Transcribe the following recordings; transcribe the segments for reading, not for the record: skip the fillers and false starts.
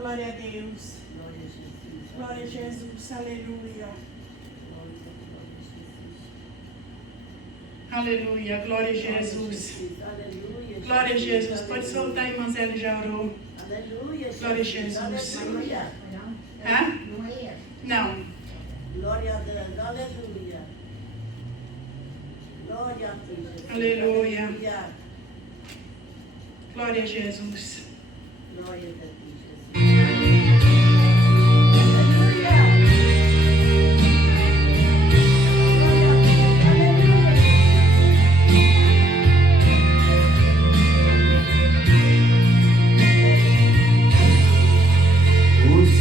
Glória a Deus. Glória a Jesus. Aleluia. Aleluia. Glória a Jesus. Glória a Jesus. Pode soltar, a irmã Zélia já orou. Glória a Jesus. Hã? Não. Glória a Deus. Aleluia. Glória a Deus. Aleluia. Glória a Jesus. Glória a Deus.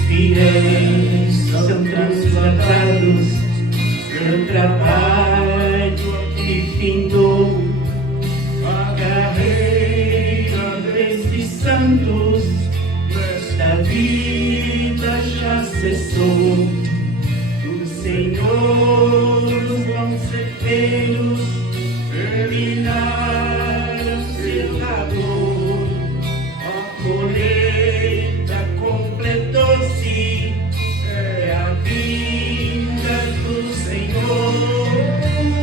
Fiéis são transladados, seu trabalho que findou, a carreira destes santos, esta vida já cessou. O Senhor os bons ceifeiros terminaram seu labor, a colheita completou-se. É a vinda do Senhor. O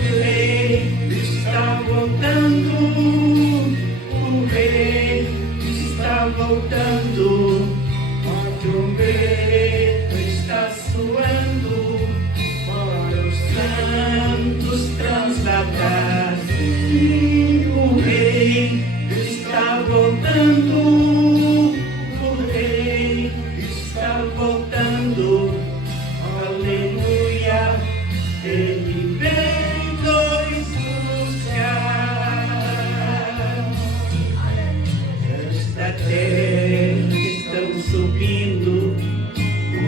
Rei está voltando. O Rei está voltando. A trombeta está soando para os santos transladar. O Rei está voltando. O Rei está voltando, aleluia, ele vem nos buscar. Esta terra estão subindo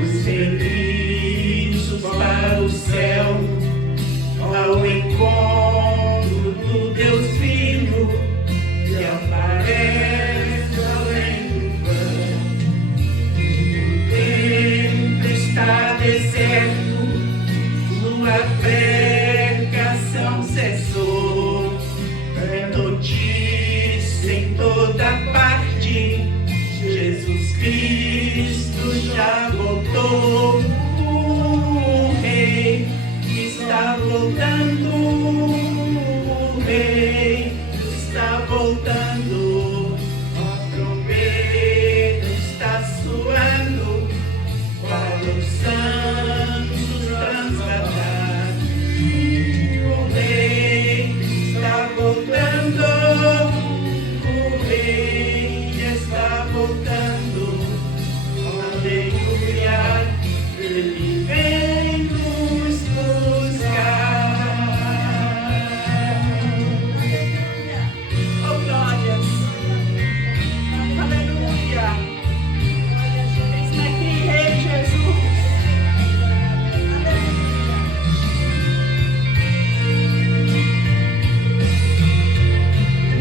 os serviços para o céu, ao encontro do Deus Filho, que aparece além do vão. Está deserto, sua pregação cessou. É notícia em toda parte, Jesus Cristo já voltou. O Rei está voltando, o Rei está voltando. A trombeta está soando para os santos transladar. O Rei está voltando, o Rei está voltando, aleluia, ele vem nos buscar. Oh, glória, aleluia. Eis-me aqui, Rei Jesus.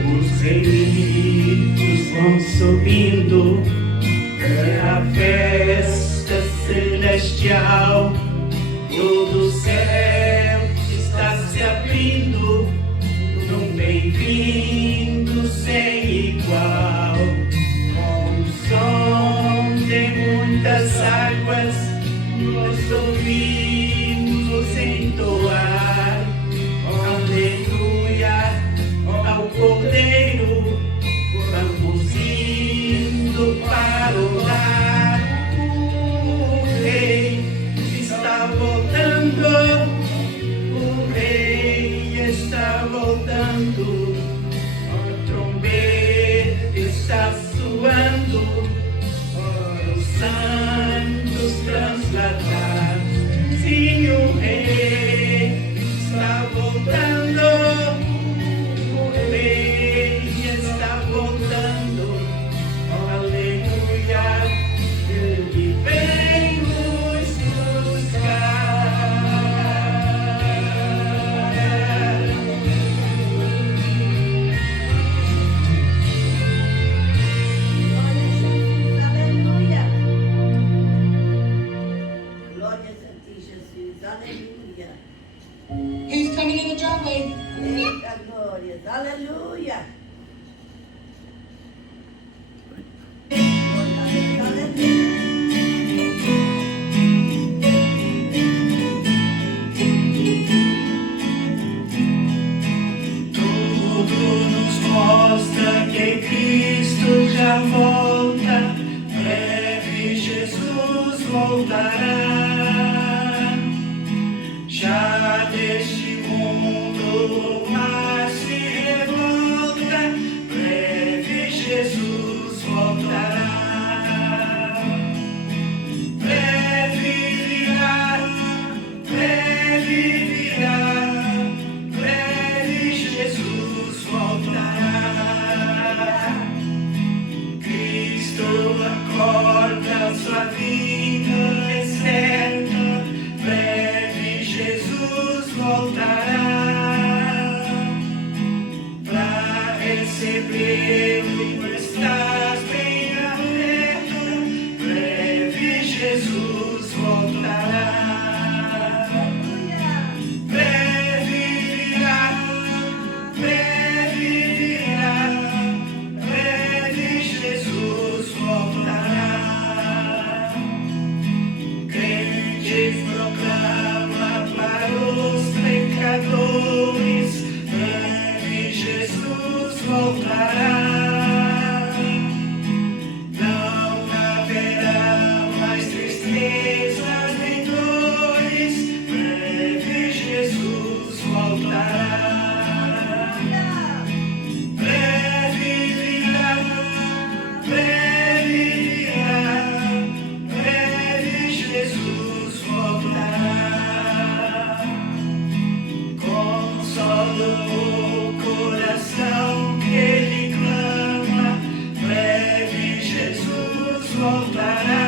Os inimigos vão subindo, é a festa celestial. Todo o céu está se abrindo, num bem-vindo sem igual. Com o som de muitas águas, nós ouvimos entoar, aleluia, ao Cordeiro, vamos indo para o lar. O Rei está voltando, o Rei está voltando, a trombeta está soando para os santos transladar. Sim, o Rei está voltando, o Rei está voltando, aleluia, ele vem nos buscar. Glória a Jesus. Aleluia. voltará. Já neste mundo o mar se revolta, breve Jesus voltará. Breve virá, breve virá, breve Jesus voltará. Cristo acorda, sua vinda é certa, breve Jesus voltará. Pra recebê-lo estás bem alerta, breve Jesus voltará. Breve virá, breve virá, breve Jesus voltará. Crentes proclama para os pecadores, breve Jesus voltará. Não haverá mais tristezas nem dores, breve Jesus voltará. Breve virá, breve virá, breve Jesus voltará. Consola o coração que ele clama, breve Jesus voltará.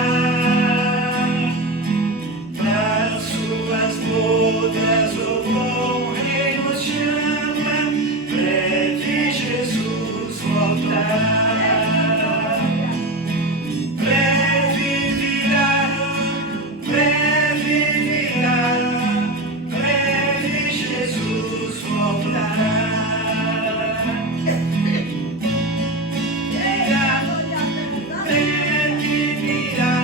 Para suas bodas o bom rei nos chama, breve Jesus voltará. Breve virá, breve virá, breve Jesus voltará. Virá, breve virá,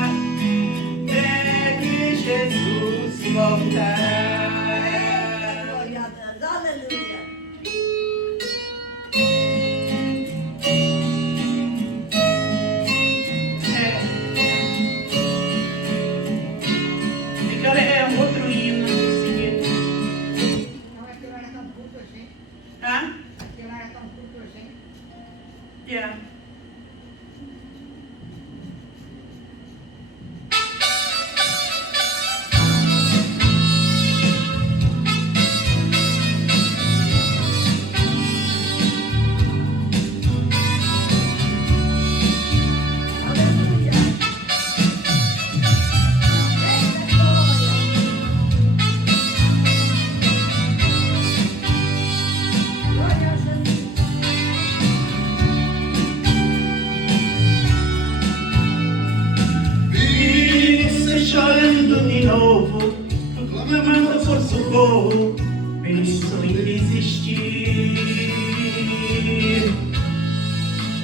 breve Jesus voltará. Glória a Deus. Aleluia. Aquele é outro hino. Não, aquilo era tão curto assim. Hã? Aquilo era tão curto assim. Yeah. Aleluia. Eita glória. Glória a Jesus. Vi você chorando de novo, clamando por socorro, pensou em desistir.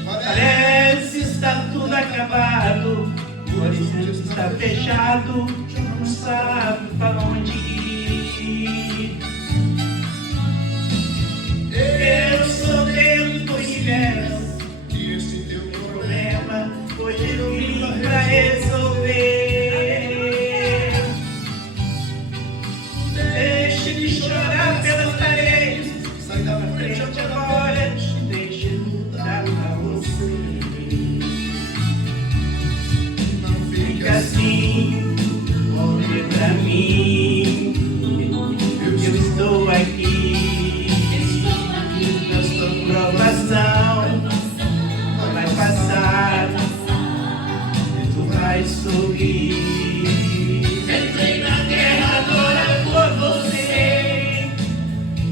Parece estar tudo acabado, o horizonte está fechado, não sabe para onde ir. Eu sou Deus do universo, e esse teu problema hoje eu vim pra resolver. Deixe de chorar pelas paredes, sai da frente agora, deixe lutar pra você. Não fica assim, olhe pra mim, eu estou aqui. Nesta provação vai passar, e tu vai sorrir. Entrei na guerra agora por você,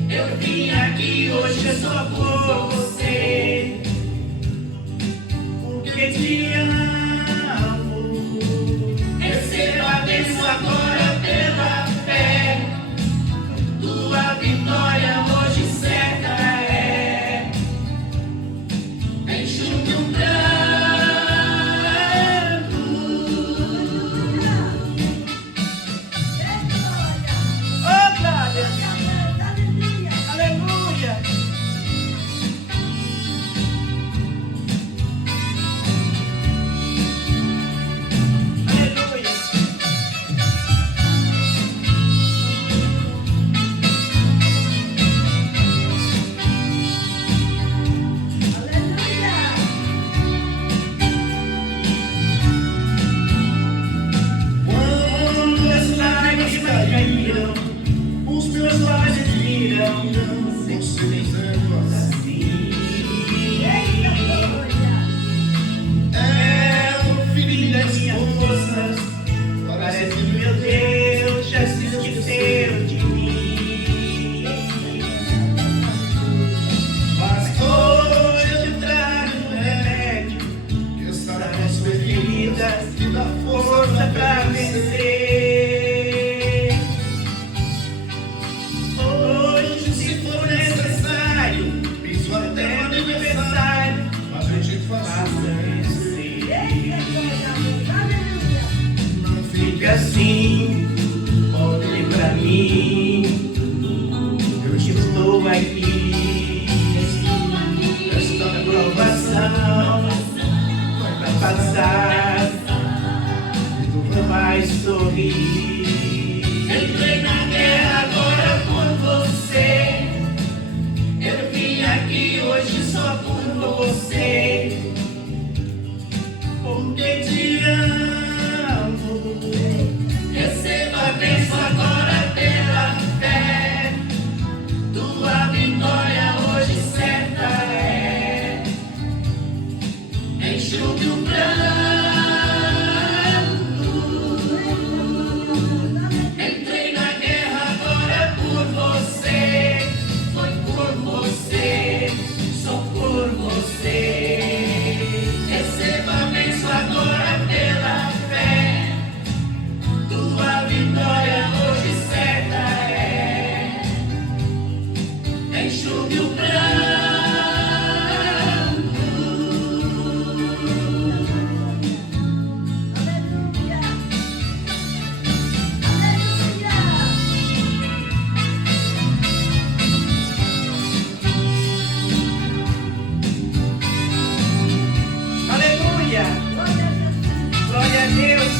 eu vim aqui hoje só por você, porque te amo. Receba a bênção agora pela você. Hoje, se for necessário, Isso até é o aniversário. aniversário, A gente faz faça vencer. Eita, glória a Deus. Aleluia. não Fica assim, olhe pra mim, eu estou aqui. Esta Provação vai passar, e tu tu vai sorrir. Entrei na guerra agora por você. Eu vim aqui hoje só por você. Porque te amo. Receba a bênção agora pela fé. Tua vitória hoje certa é. Enxugue o pranto. Entrei na guerra agora por você. Foi por você, só por você. Receba a bênção agora pela fé. Tua vitória hoje certa é. Enxugue o pranto. Aleluia. Aleluia! Glória a Deus!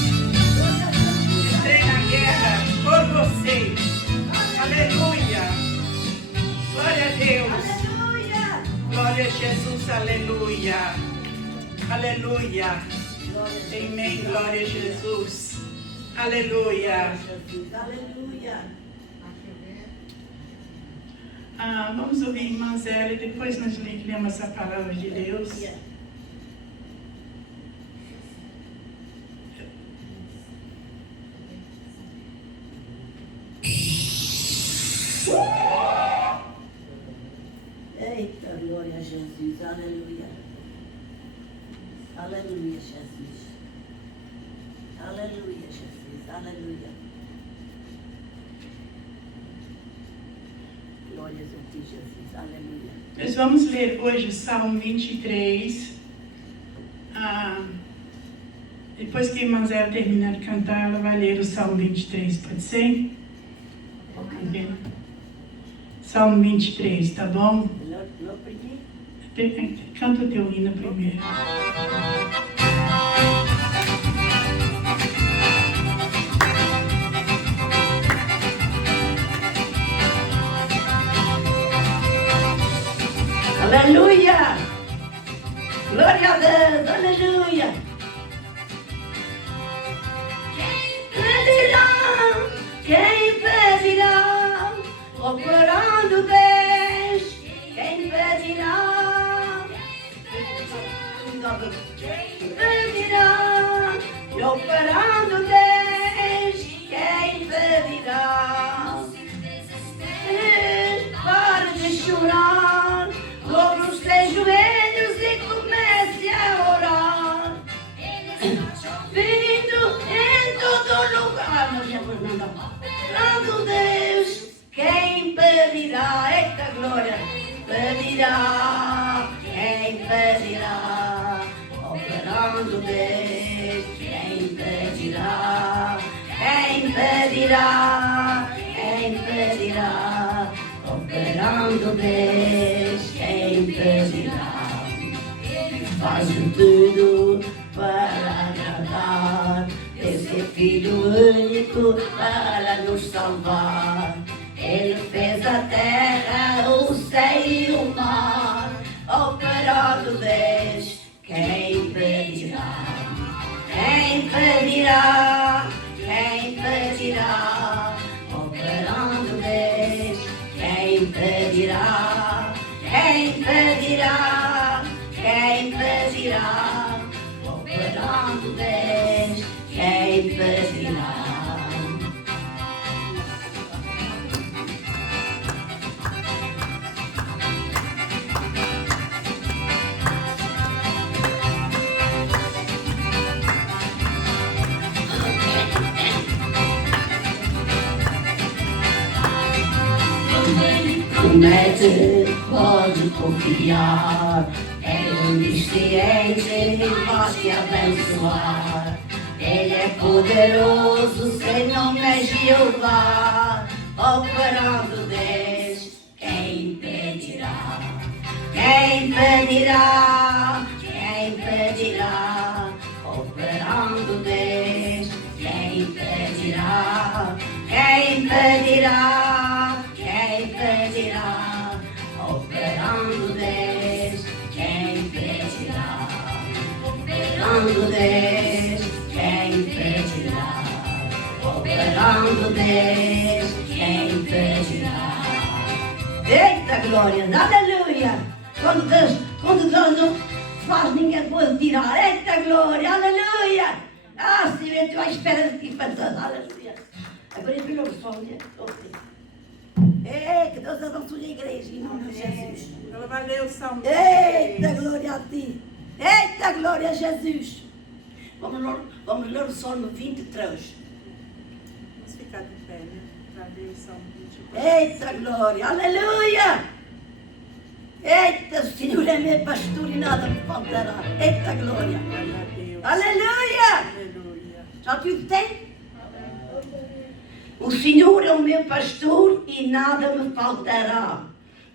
Entrei na guerra por você. Aleluia! Glória a Deus! Aleluia. Glória a Jesus, aleluia! Aleluia! Amém, glória a Jesus! Aleluia! Aleluia. Vamos ouvir a irmã Zélia e depois nós lemos a palavra de Deus. Eita, glória a Jesus. Aleluia. Aleluia, Jesus. Aleluia, Jesus. Aleluia. Glórias a ti, Jesus. Aleluia. Nós vamos ler hoje o Salmo 23. Depois que a irmã Zélia terminar de cantar, ela vai ler o Salmo 23, pode ser? Ok. Salmo 23, tá bom? Não pedi. Canta o teu hino primeiro. Aleluia! Glória a Deus! Aleluia! Quem pedirá? Operando Deus! Quem pedirá? Quem pedirá? Operando Deus! Quem pedirá? Pare de chorar, dobra os teus joelhos e comece a orar. Vindo em todo lugar, não já foi nada. Operando Deus, quem pedirá? Eita glória! Pedirá, quem pedirá? Operando Deus, quem pedirá? Quem pedirá? Quem pedirá? Operando Deus, quem pedirá? Faz de tudo para agradar esse Filho único para nos salvar. Ele fez a terra, o céu e o mar. Operando Deus, quem pedirá? Quem pedirá? Quem pedirá? Operando Deus, quem pedirá? Quem pedirá? Quem pedirá? Operando Deus, quem pedirá? promete, pode confiar. É onisciente e vai te abençoar. Ele é poderoso, seu nome é Jeová. Operando Deus, quem impedirá? Quem impedirá? Quem impedirá? Operando Deus, quem impedirá? Quem impedirá? Quem impedirá? Operando Deus, quem impedirá? Operando Deus, quem impedirá? Operando Deus, quem impedirá? Eita glória, aleluia! Quando Deus não faz, ninguém pode tirar. Eita glória, aleluia! Ah, Senhor, eu estou à espera de ti fazer, aleluia! Agora é pelo sol, né? Que Deus abençoe a igreja em nome de Jesus. Ela vai ler o Salmo. Eita glória a ti! Eita glória a Jesus! Vamos ler o Salmo 23. Vamos ficar de pé, né? Para ler o Salmo 23. Eita glória, aleluia! Eita, o Senhor é meu pastor e nada me faltará. Eita glória! Glória a Deus. Aleluia! Aleluia. Já te tem? O Senhor é o meu pastor e nada me faltará.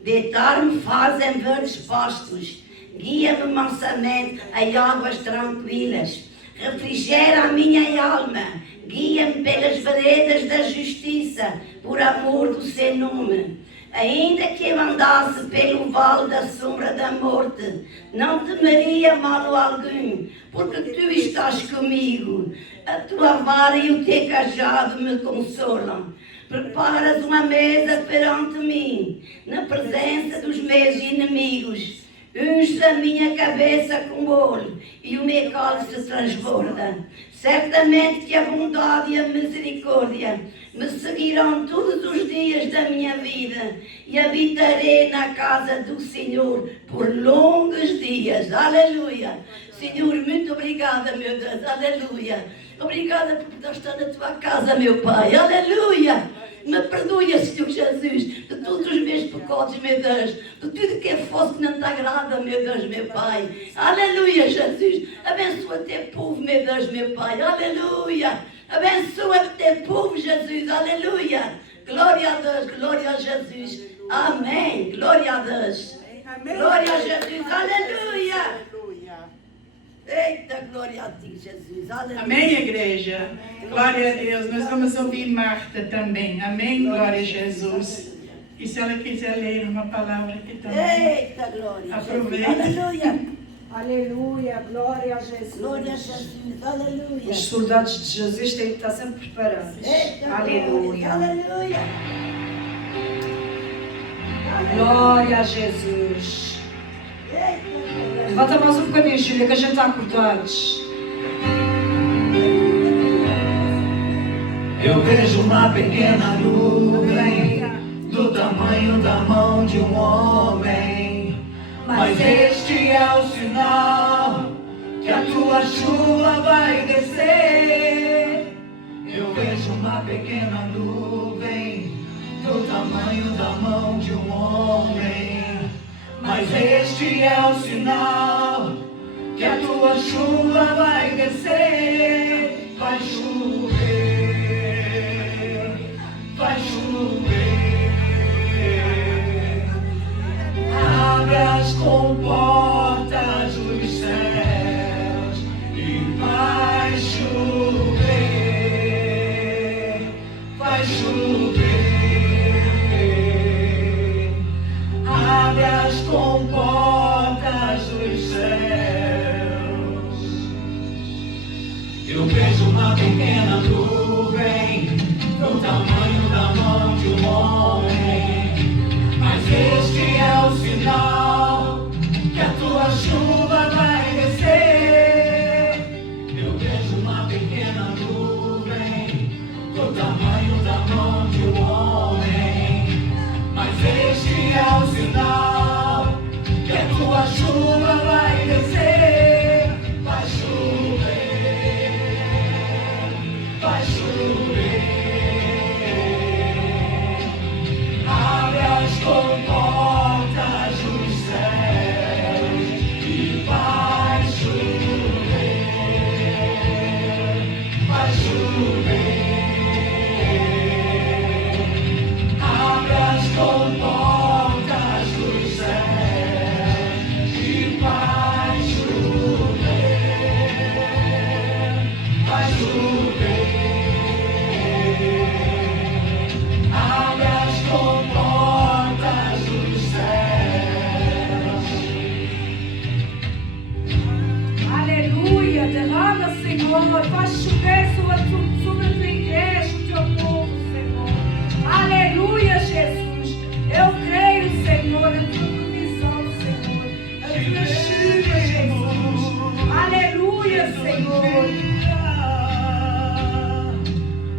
Deitar-me faz em verdes pastos. Guia-me mansamente a águas tranquilas. Refrigera a minha alma. Guia-me pelas veredas da justiça, por amor do seu nome. Ainda que eu andasse pelo vale da sombra da morte, não temeria mal algum, porque tu estás comigo. A tua vara e o teu cajado me consolam. Preparas uma mesa perante mim, na presença dos meus inimigos. Unges a minha cabeça com óleo e o meu cálice transborda. Certamente que a bondade e a misericórdia me seguirão todos os dias da minha vida e habitarei na casa do Senhor por longos dias. Aleluia! Senhor, muito obrigada, meu Deus. Aleluia! Obrigada por poder estar na tua casa, meu Pai. Aleluia! Me perdoe, Senhor Jesus, de todos os meus pecados, meu Deus, de tudo que fosse que não te agrada, meu Deus, meu Pai. Aleluia, Jesus. Abençoa teu povo, meu Deus, meu Pai. Aleluia. Abençoa teu povo, Jesus. Aleluia. Glória a Deus, glória a Jesus. Amém. Glória a Deus. Amém. Glória a Jesus. Aleluia. Aleluia. Eita, glória a ti, Jesus. Aleluia. Amém, igreja? Glória a Deus. Nós vamos ouvir Marta também. Amém? Glória a Jesus. E se ela quiser ler uma palavra aqui também. Eita, glória. Aproveita. Aleluia. Aleluia, glória a Jesus. Glória a Jesus. Aleluia. Os soldados de Jesus têm que estar sempre preparados. Eita, Aleluia. glória. Aleluia. Glória a Jesus. Eita, glória. Levanta mais um bocadinho, Júlia, que a gente está acordados. Eu vejo uma pequena nuvem do tamanho da mão de um homem, mas este é o sinal que a tua chuva vai descer. Eu vejo uma pequena nuvem do tamanho da mão de um homem, mas este é o sinal que a tua chuva vai descer. Vai chover, vai chover. Abre as comportas dos céus e vai chover, vai chover. Abre as comportas dos céus. Eu vejo uma pequena nuvem do tamanho da mão de um homem, mas este é o sinal que a tua chuva vai descer. Eu vejo uma pequena nuvem do tamanho da mão de um homem, mas este é o sinal que a tua chuva vai descer. Vai chover, vai chover. Abre as comportas Abre as comportas dos céus. Aleluia. Derrama, Senhor. Faz chover sobre a tua igreja, o teu povo, Senhor. Aleluia, Jesus. Eu creio, Senhor, na tua provisão, Senhor. A tua chuva, Jesus. Aleluia, Senhor.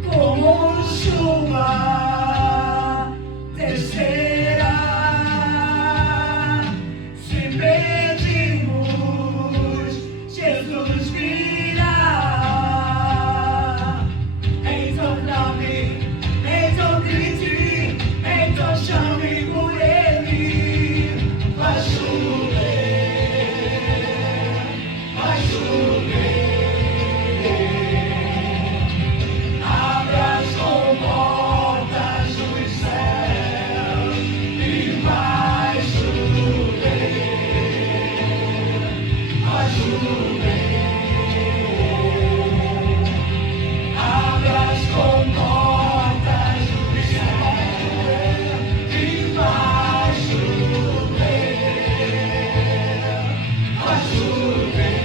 Como chuva descerá, se pedimos, Jesus virá. Então clame, então grite, então chame por Ele. Vai chover, vai chover. Abra as comportas dos céus e vai chover, vai chover. Abra as comportas dos céus e vai chover, vai chover.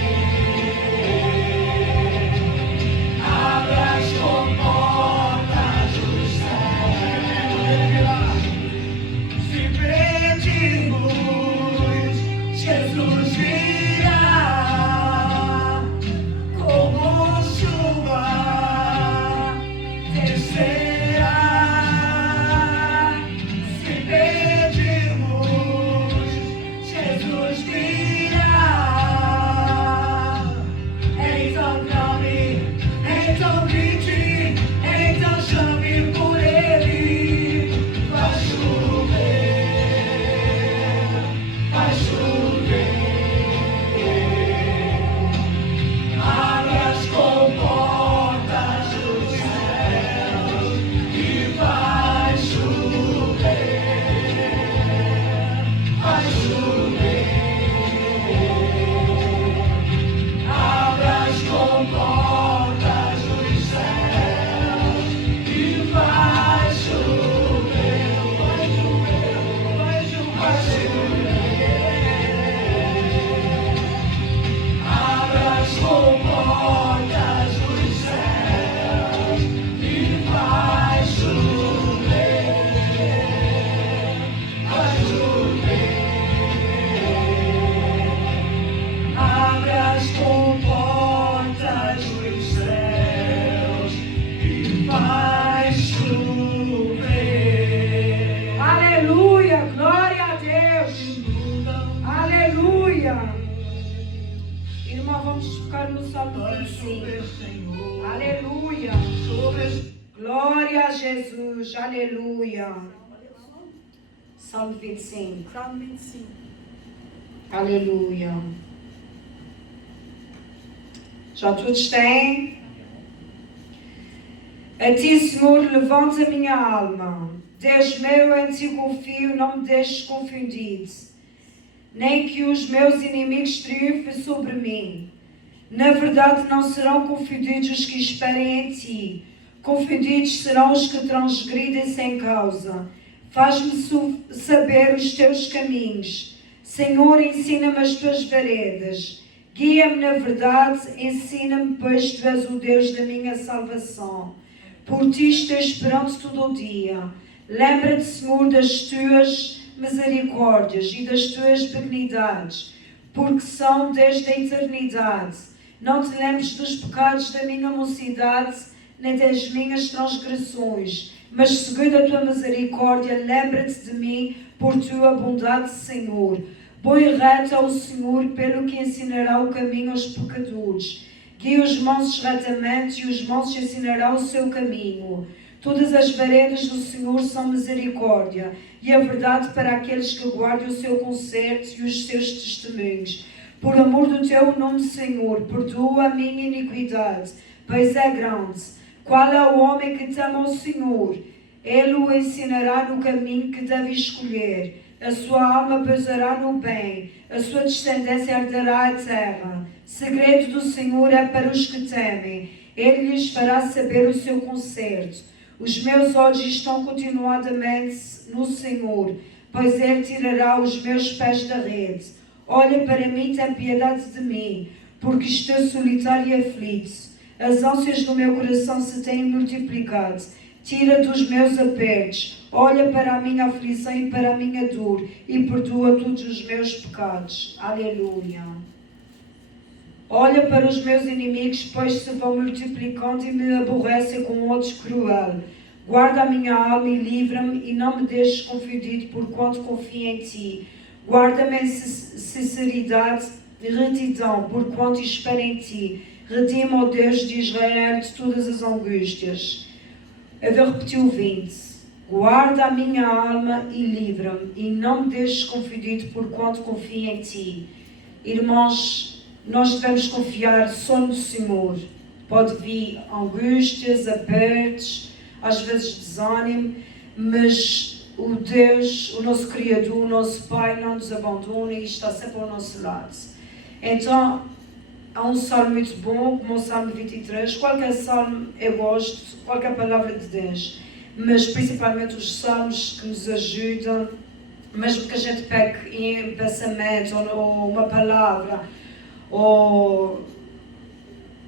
Abra as comportas dos céus. Se pedimos, Jesus virá. Como chuva descerá. Se pedimos, Jesus virá. Então clame, então grite, então chame por Ele. Vai chover, vai chover. Abre as comportas dos céus e vai chover, vai chover. Abra as comportas dos céus e vai chover, vai chover, vai chover. Abra as comportas dos céus e vai chover, vai chover. Abra as comportas dos céus e vai chover. Aleluia. Glória a Deus. Aleluia. Irmão, vamos focar no Salmo 25. Aleluia. Glória a Jesus. Aleluia. Salmo 25. Salmo 25. Aleluia. Já todos têm? A ti, Senhor, levanta a minha alma. Deus meu, em ti confio, não me deixes confundido. Nem que os meus inimigos triunfem sobre mim. Na verdade, não serão confundidos os que esperem em ti. Confundidos serão os que transgridem sem causa. Faz-me saber os teus caminhos. Senhor, ensina-me as tuas veredas. Guia-me na verdade, ensina-me, pois tu és o Deus da minha salvação. Por ti estou esperando todo o dia. Lembra-te, Senhor, das tuas misericórdias e das tuas benignidades, porque são desde a eternidade. Não te lembres dos pecados da minha mocidade, nem das minhas transgressões, mas segundo a tua misericórdia, lembra-te de mim por tua bondade, Senhor. Bom e reto é o Senhor, pelo que ensinará o caminho aos pecadores. Guia os mansos retamente, e os mansos ensinará o seu caminho. Todas as veredas do Senhor são misericórdia, e a verdade para aqueles que guardam o seu concerto e os seus testemunhos. Por amor do teu nome, Senhor, perdoa a minha iniquidade, pois é grande. Qual é o homem que teme ao Senhor? Ele o ensinará no caminho que deve escolher. A sua alma pousará no bem, a sua descendência herdará a terra. Segredo do Senhor é para os que temem. Ele lhes fará saber o seu conserto. Os meus olhos estão continuadamente no Senhor, pois Ele tirará os meus pés da rede. Olha para mim, tem piedade de mim, porque estou solitário e aflito. As ânsias do meu coração se têm multiplicado. Tira dos meus apertos. Olha para a minha aflição e para a minha dor e perdoa todos os meus pecados. Aleluia. Olha para os meus inimigos, pois se vão multiplicando e me aborrecem com ódio cruel. Guarda a minha alma e livra-me e não me deixes confundido porquanto confio em ti. Guarda-me em sinceridade e retidão porquanto espero em ti. Redime, ó Deus de Israel, de todas as angústias. Eu vou repetir o 20. Guarda a minha alma e livra-me e não me deixes confundido porquanto confio em ti. Irmãos, nós devemos confiar só no Senhor. Pode vir angústias, apertos, às vezes desânimo, mas o Deus, o nosso Criador, o nosso Pai não nos abandona e está sempre ao nosso lado. Então, há um salmo muito bom, como o Salmo 23. Qualquer salmo eu gosto, qualquer palavra de Deus, mas principalmente os salmos que nos ajudam, mesmo que a gente pegue em pensamento ou uma palavra, ou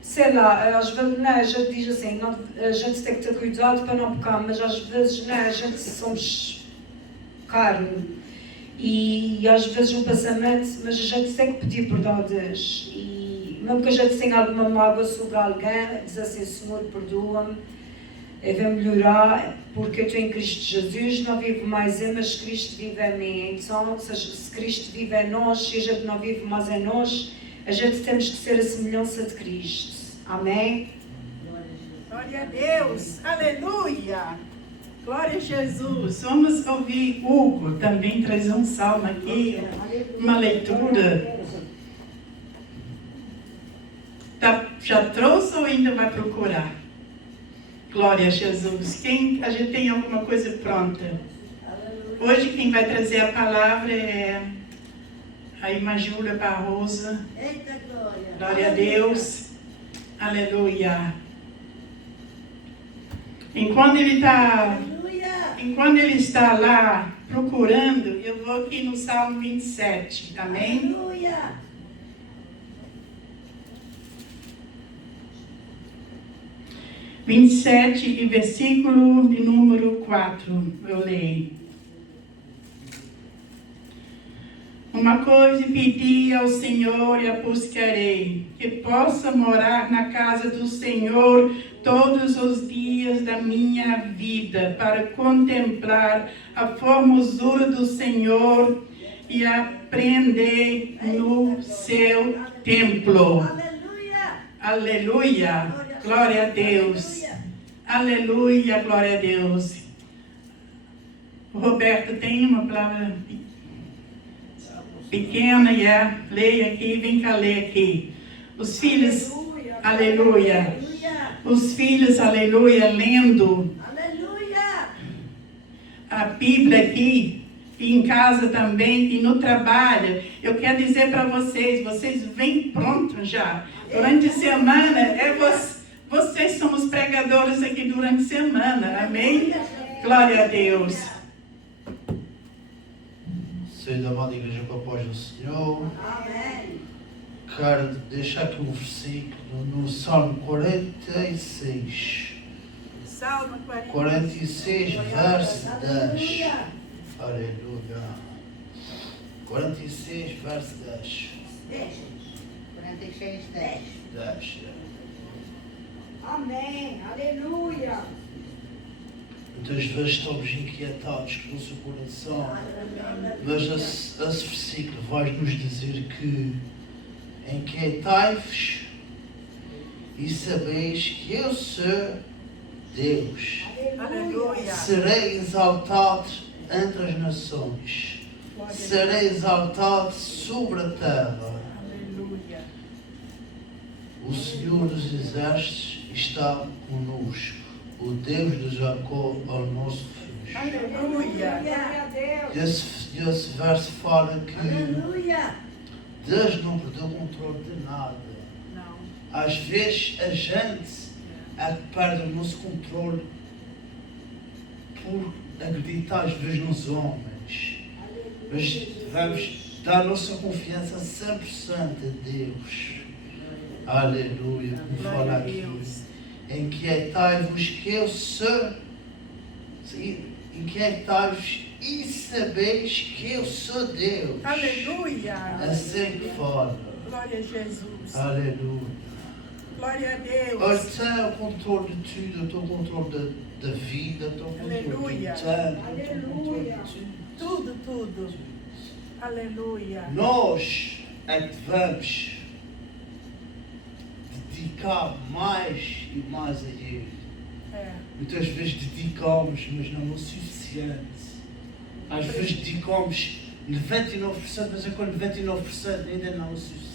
sei lá, às vezes não, a gente diz assim, não, a gente tem que ter cuidado para não pecar, mas às vezes não, a gente somos carne e às vezes um pensamento, mas a gente tem que pedir perdão a Deus e mesmo que a gente tenha alguma mágoa sobre alguém, diz assim, Senhor, perdoa-me, eu vou melhorar porque eu estou em Cristo Jesus, não vivo mais eu, mas Cristo vive em mim. Então, se Cristo vive em nós e a gente não vive mais em nós, a gente temos que ser a semelhança de Cristo. Amém? Glória a Deus. Aleluia. Glória a Jesus. Vamos ouvir Hugo também trazer um salmo aqui, uma leitura. Já trouxe ou ainda vai procurar? Glória a Jesus. A gente tem alguma coisa pronta? Hoje quem vai trazer a palavra é a irmã Júlia Barrosa. Eita glória. Glória a Deus. Aleluia. Enquanto ele está lá procurando, eu vou aqui no Salmo 27. Amém? Aleluia. 27 e versículo de número 4, eu leio. Uma coisa pedi ao Senhor e a buscarei, que possa morar na casa do Senhor todos os dias da minha vida, para contemplar a formosura do Senhor e aprender no seu templo. Aleluia! Glória a Deus! Aleluia! Glória a Deus! O Roberto tem uma palavra pequena, leia aqui, vem cá ler aqui. Os filhos, aleluia. Os filhos, aleluia, lendo a Bíblia aqui, e em casa também, e no trabalho. Eu quero dizer para vocês vêm prontos já. Durante a semana, vocês são os pregadores aqui durante a semana, amém? Glória a Deus. Seja da amada igreja com a paz do Senhor. Amém. Quero deixar aqui um versículo no Salmo 46. Salmo 46, verso 10. Aleluia. 46, verso 10. 46, 10. 10. Amém. Aleluia. Muitas vezes estamos inquietados com o seu coração, mas esse versículo vai nos dizer que inquietai-vos e sabeis que eu sou Deus. Aleluia. Serei exaltado entre as nações, serei exaltado sobre a terra. Aleluia. O Senhor dos Exércitos está conosco. O Deus de Jacó é o nosso refúgio. Aleluia. Esse verso fala que Deus não perdeu o controle de nada. Não. Às vezes a gente é que perde o nosso controle por acreditar às vezes nos homens. Mas devemos dar a nossa confiança 100% a Deus. Aleluia. Como fala aqui. Inquietai-vos que eu sou. Inquietai-vos e sabeis que eu sou Deus. Aleluia. Assim que fala. Glória a Jesus. Aleluia. Glória a Deus. Eu tenho o controle de tudo. Eu estou no controle da vida. Eu estou no controle do tempo. Eu estou no controle de tudo. Tudo. Aleluia. Nós é que devemos dedicar mais e mais a Ele. Muitas vezes dedicamos, mas não é o suficiente. Às vezes dedicamos 99%, mas é com 99% ainda não é o suficiente.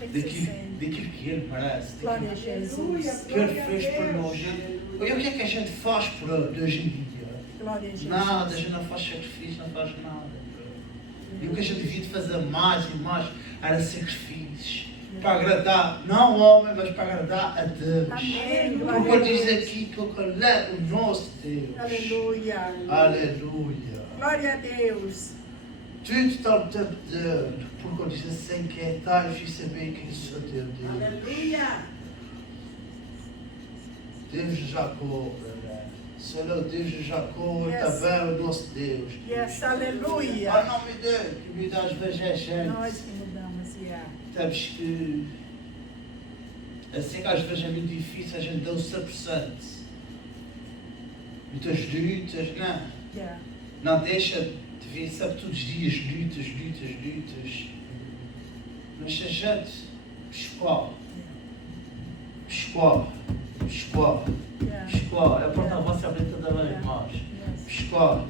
Daquilo que Ele merece. Glória a Jesus. Que Ele fez por nós. E o que é que a gente faz por Ele hoje em dia? Glória a Jesus. Nada, a gente não faz sacrifício, não faz nada. E o que a gente devia fazer mais e mais era sacrifícios. Para agradar, não ao homem, mas para agradar a Deus. Amém. Porque ele diz aqui que Ele é o nosso Deus. Aleluia. Aleluia. Glória a Deus. Tudo está no tempo dele. Porque ele diz assim: inquietai-vos e saber que eu sou teu Deus. Aleluia. Deus de Jacó. Senhor, o Deus de Jacó, Ele também é o nosso Deus. Yes, aleluia. Mas não me dê, que me dá às vezes a gente. Nós que mudamos, yeah. Sabes que assim que às vezes é muito difícil a gente dar o 100%. Muitas lutas, não. Yeah. Não deixa de vir, sabe, todos os dias lutas. Mas se a gente escola, é para a vossa vida cada vez mais. Escola.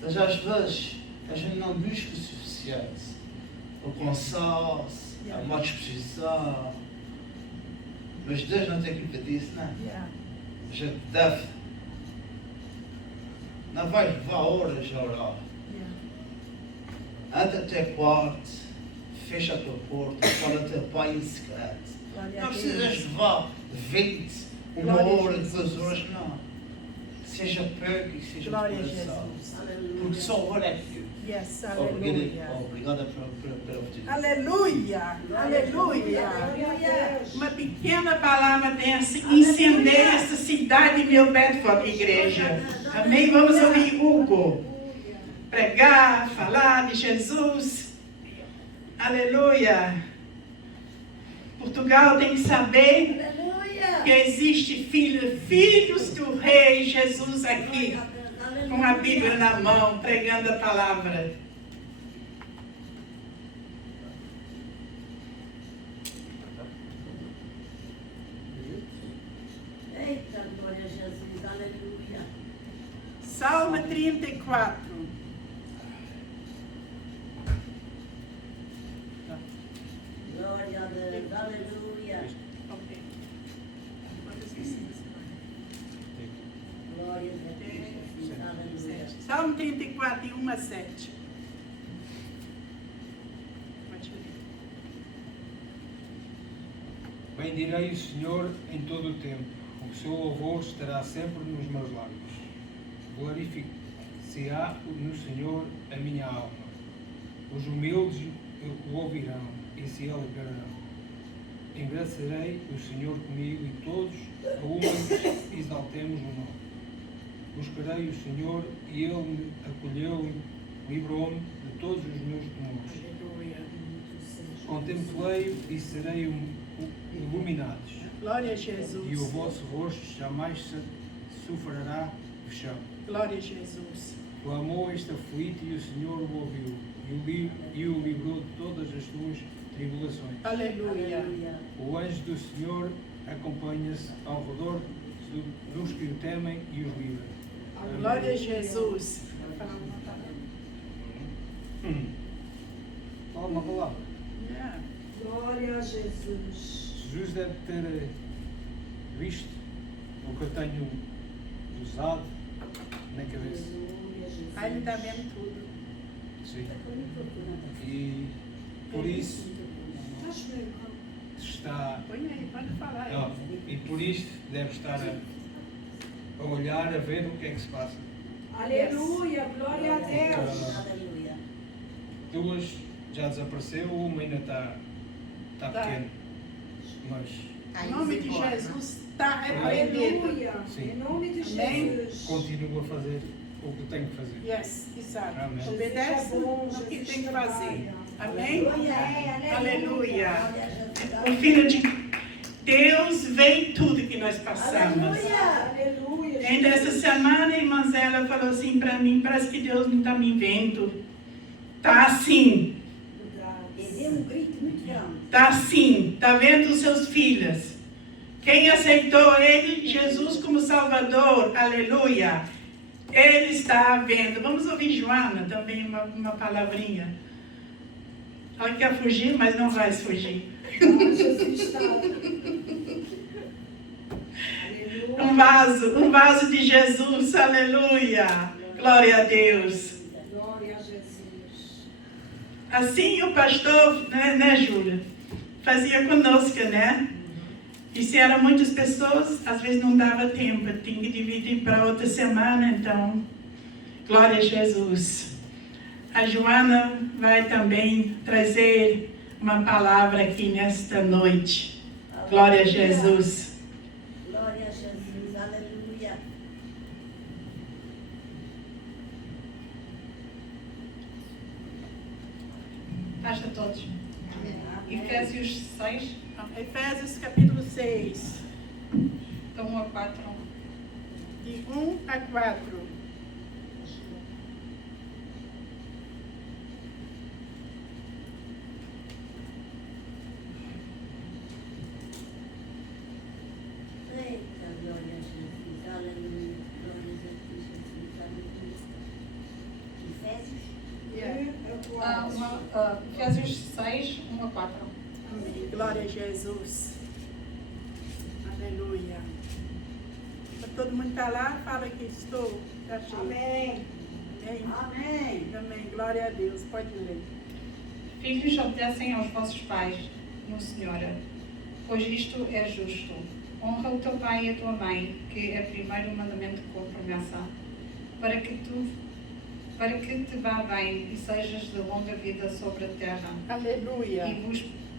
Mas às vezes a gente não busca o suficiente. O cansaço, a má disposição. Mas Deus não tem culpa disso, não. Yeah. A gente deve. Não vai levar horas a orar. Yeah. Entra até quarto, fecha a tua porta, fala ao teu pai em secreto. Glória a Não Deus. precisas levar 20, uma Glória a hora, Jesus. 2 horas, não. Seja pouco e seja Glória a de coração. Jesus. Porque só ora é que Yes, aleluia. Obrigada pela oportunidade. Aleluia. Aleluia. Uma pequena palavra dessa incendeia esta cidade, meu Bedford, igreja. Amém? Vamos ouvir Hugo pregar, falar de Jesus. Aleluia. Portugal tem que saber que existe filhos do Rei Jesus aqui, com a Bíblia na mão, pregando a palavra. Eita, glória a Jesus, aleluia. Salmo 34. Glória a Deus, aleluia. Glória a Deus, aleluia. Salmo 34, de 1 a 7. Bendirei o Senhor em todo o tempo. O seu louvor estará sempre nos meus lábios. Glorificar-se-á no Senhor a minha alma. Os humildes o ouvirão e se alegrarão. Engraçarei o Senhor comigo e todos a uma exaltemos o nome. Buscarei o Senhor e Ele me acolheu e livrou-me de todos os meus temores. Contemplei-o e serei iluminados. Glória a E o Jesus. vosso rosto jamais se sofrerá vexame. Glória a Jesus. Clamou este aflito e o Senhor o ouviu e o livrou de todas as suas tribulações. Aleluia. O anjo do Senhor acompanha-se ao redor dos que o temem e os livra. Glória a Jesus. Fala uma palavra. Yeah. Glória a Jesus. Jesus deve ter visto o que eu tenho usado na cabeça. Aí ele está vendo tudo. Sim. E por isso, está. Põe aí, pode falar. Não, e por isto deve estar a olhar, a ver o que é que se passa. Aleluia, glória a Deus. Aleluia. Duas já desapareceu, uma ainda está pequena. Mas Em nome de Jesus, está repreendido. Aleluia. Sim. Em nome de Amém. Jesus. continuo a fazer o que tenho que fazer. Yes, exato. Amém. Obedece no que tem que fazer. Amém? Aleluia. Aleluia. Glória a Jesus. O Filho de Deus vê tudo que nós passamos. Aleluia. Aleluia. Ainda essa semana, a irmã Zélia falou assim para mim, parece que Deus não está me vendo. Tá assim, Ele deu um grito muito grande. tá assim, tá vendo os seus filhos. Quem aceitou ele, Jesus como Salvador, aleluia, ele está vendo. Vamos ouvir Joana também, uma palavrinha. Ela quer fugir, mas não vai fugir. Jesus está. Um vaso de Jesus, aleluia, glória a Deus. Glória a Jesus. Assim o pastor, né, Júlia, fazia conosco, né? E se eram muitas pessoas, às vezes não dava tempo, tinha que dividir para outra semana, então, glória a Jesus. A Joana vai também trazer uma palavra aqui nesta noite. Glória a Jesus. Glória a Jesus. Aleluia. Paz a todos. Efésios 6, Efésios capítulo 6, de 1 a 4. de 1 a 4. Eita, glória a Jesus. Aleluia. Glória a Jesus. Aleluia. Efésios. Efésios 6, 1 a 4. Amém. Glória a Jesus. Aleluia. Todo mundo está lá? Fala que estou. Tá cheio. Amém. Amém. Amém. Amém. Glória a Deus. Pode ler. Filhos, obedecem aos vossos pais no Senhor, pois isto é justo. Honra o teu pai e a tua mãe, que é primeiro mandamento com promessa, para que te vá bem e sejas de longa vida sobre a terra. Aleluia.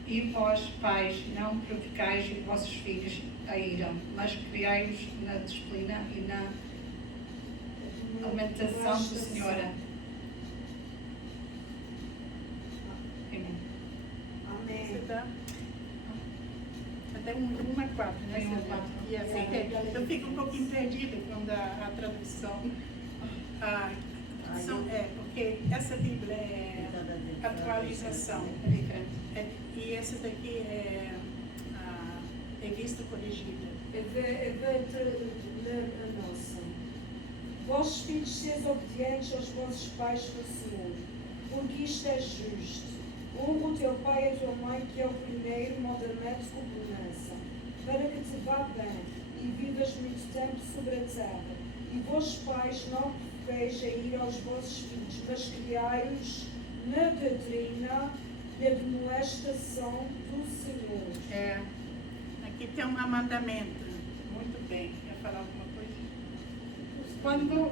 E vós, pais, não provocais os vossos filhos a ira, mas criai-os na disciplina e na alimentação do Senhor. Amém. Você Amém. tá? Até 1 a 4, né? Tem 1 a 4. E assim, eu fico um pouquinho perdida quando a tradução. A tradução porque essa Bíblia é atualização. É diferente. E essa daqui é a revista corrigida. Eu vou ler a nossa. Vossos filhos, sejam obedientes aos vossos pais no Senhor, porque isto é justo. Honra o teu pai e a tua mãe, que é o primeiro mandamento com promessa, para que te vá bem e vivas muito tempo sobre a terra. E vossos pais não provoqueis a ir aos vossos filhos, mas criai-os na doutrina e admoestação do Senhor. Aqui tem um mandamento. Muito bem. Quer falar alguma coisa? Quando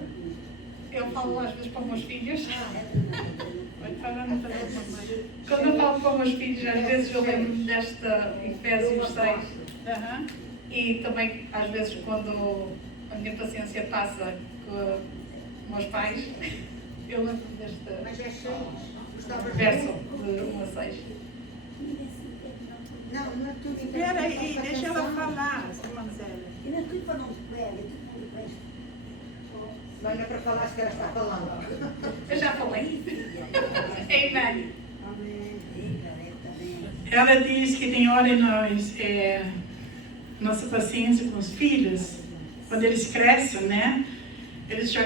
eu falo às vezes para os meus filhos, Pode falar, não fazer alguma coisa. quando eu falo para os meus filhos, às vezes eu lembro desta Efésios 6. Aham. E também, às vezes, quando a minha paciência passa com os meus pais, eu lembro deste Mas é cheio. Gostava de verso de 1 a 6. Não, não é tudo. Espera aí, deixa ela falar, irmã Zélia. E não é tudo para não pega, é tudo para não pega. Não é para falar se ela está falando. Eu já falei. Amém. Amém. Eita, eu também. Ela diz que tem hora em nós, nossa paciência com os filhos, quando eles crescem, né? Eles já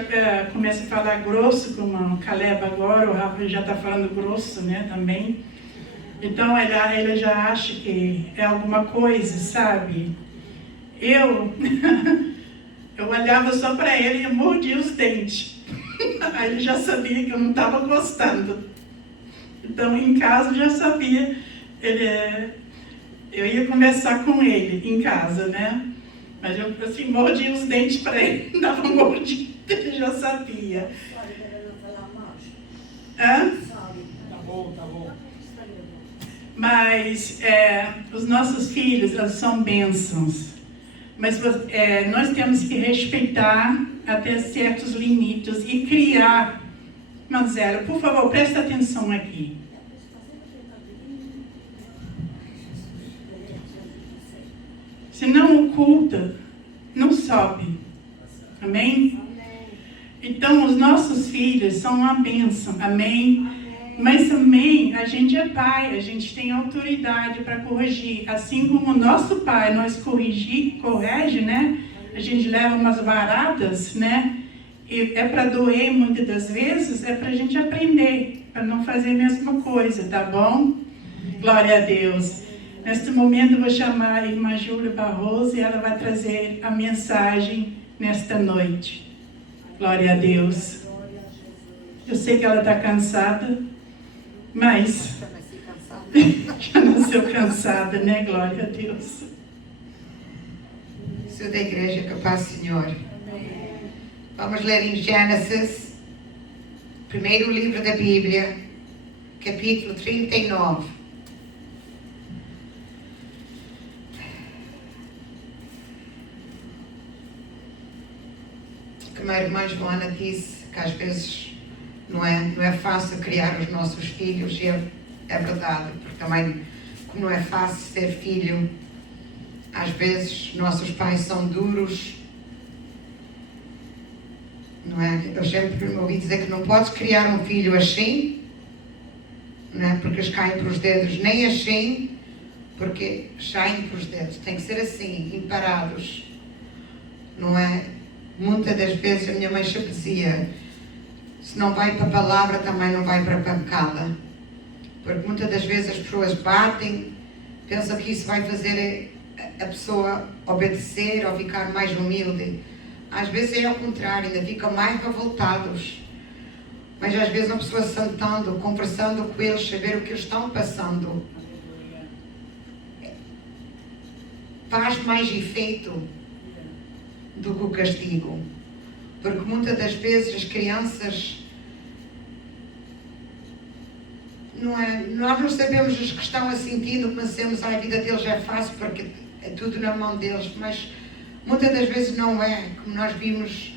começam a falar grosso, como o Caleb agora, o Rafa já está falando grosso, né, também. Então, ele já acha que é alguma coisa, sabe? Eu olhava só para ele e mordia os dentes. Aí ele já sabia que eu não estava gostando. Então, em casa, eu já sabia. Eu ia conversar com ele em casa, né? Mas eu assim, mordi os dentes para ele, dava mordida, eu já sabia. Hã? Tá bom. Mas os nossos filhos, eles são bênçãos. Mas nós temos que respeitar até certos limites e criar. Manzela, por favor, presta atenção aqui. Se não oculta, não sobe. Amém? Então, os nossos filhos são uma bênção. Amém? Mas também, a gente é pai, a gente tem autoridade para corrigir. Assim como o nosso pai, nós corrige, né? A gente leva umas varadas, né? E é para doer muitas das vezes, é para a gente aprender, para não fazer a mesma coisa, tá bom? Glória a Deus. Neste momento eu vou chamar a irmã Júlia Barroso e ela vai trazer a mensagem nesta noite. Glória a Deus. Eu sei que ela está cansada, mas já nasceu cansada, né? Glória a Deus. Senhor da igreja, que a paz do Senhor. Vamos ler em Gênesis, primeiro livro da Bíblia, capítulo 39. Como a irmã Joana disse, que às vezes não é fácil criar os nossos filhos, e é verdade, porque também, como não é fácil ser filho, às vezes nossos pais são duros, não é? Eu sempre me ouvi dizer que não podes criar um filho assim, não é? Porque eles caem para os dedos, nem assim, porque caem para os dedos, tem que ser assim, imparados, não é? Muitas das vezes a minha mãe sempre dizia, se não vai para a palavra, também não vai para a pancada. Porque muitas das vezes as pessoas batem, pensam que isso vai fazer a pessoa obedecer ou ficar mais humilde. Às vezes é ao contrário, ainda ficam mais revoltados. Mas às vezes uma pessoa sentando, conversando com eles, saber o que eles estão passando, faz mais efeito do que o castigo. Porque muitas das vezes as crianças nós não sabemos os que estão a sentir, pensamos a vida deles é fácil porque é tudo na mão deles, mas muitas das vezes não é, como nós vimos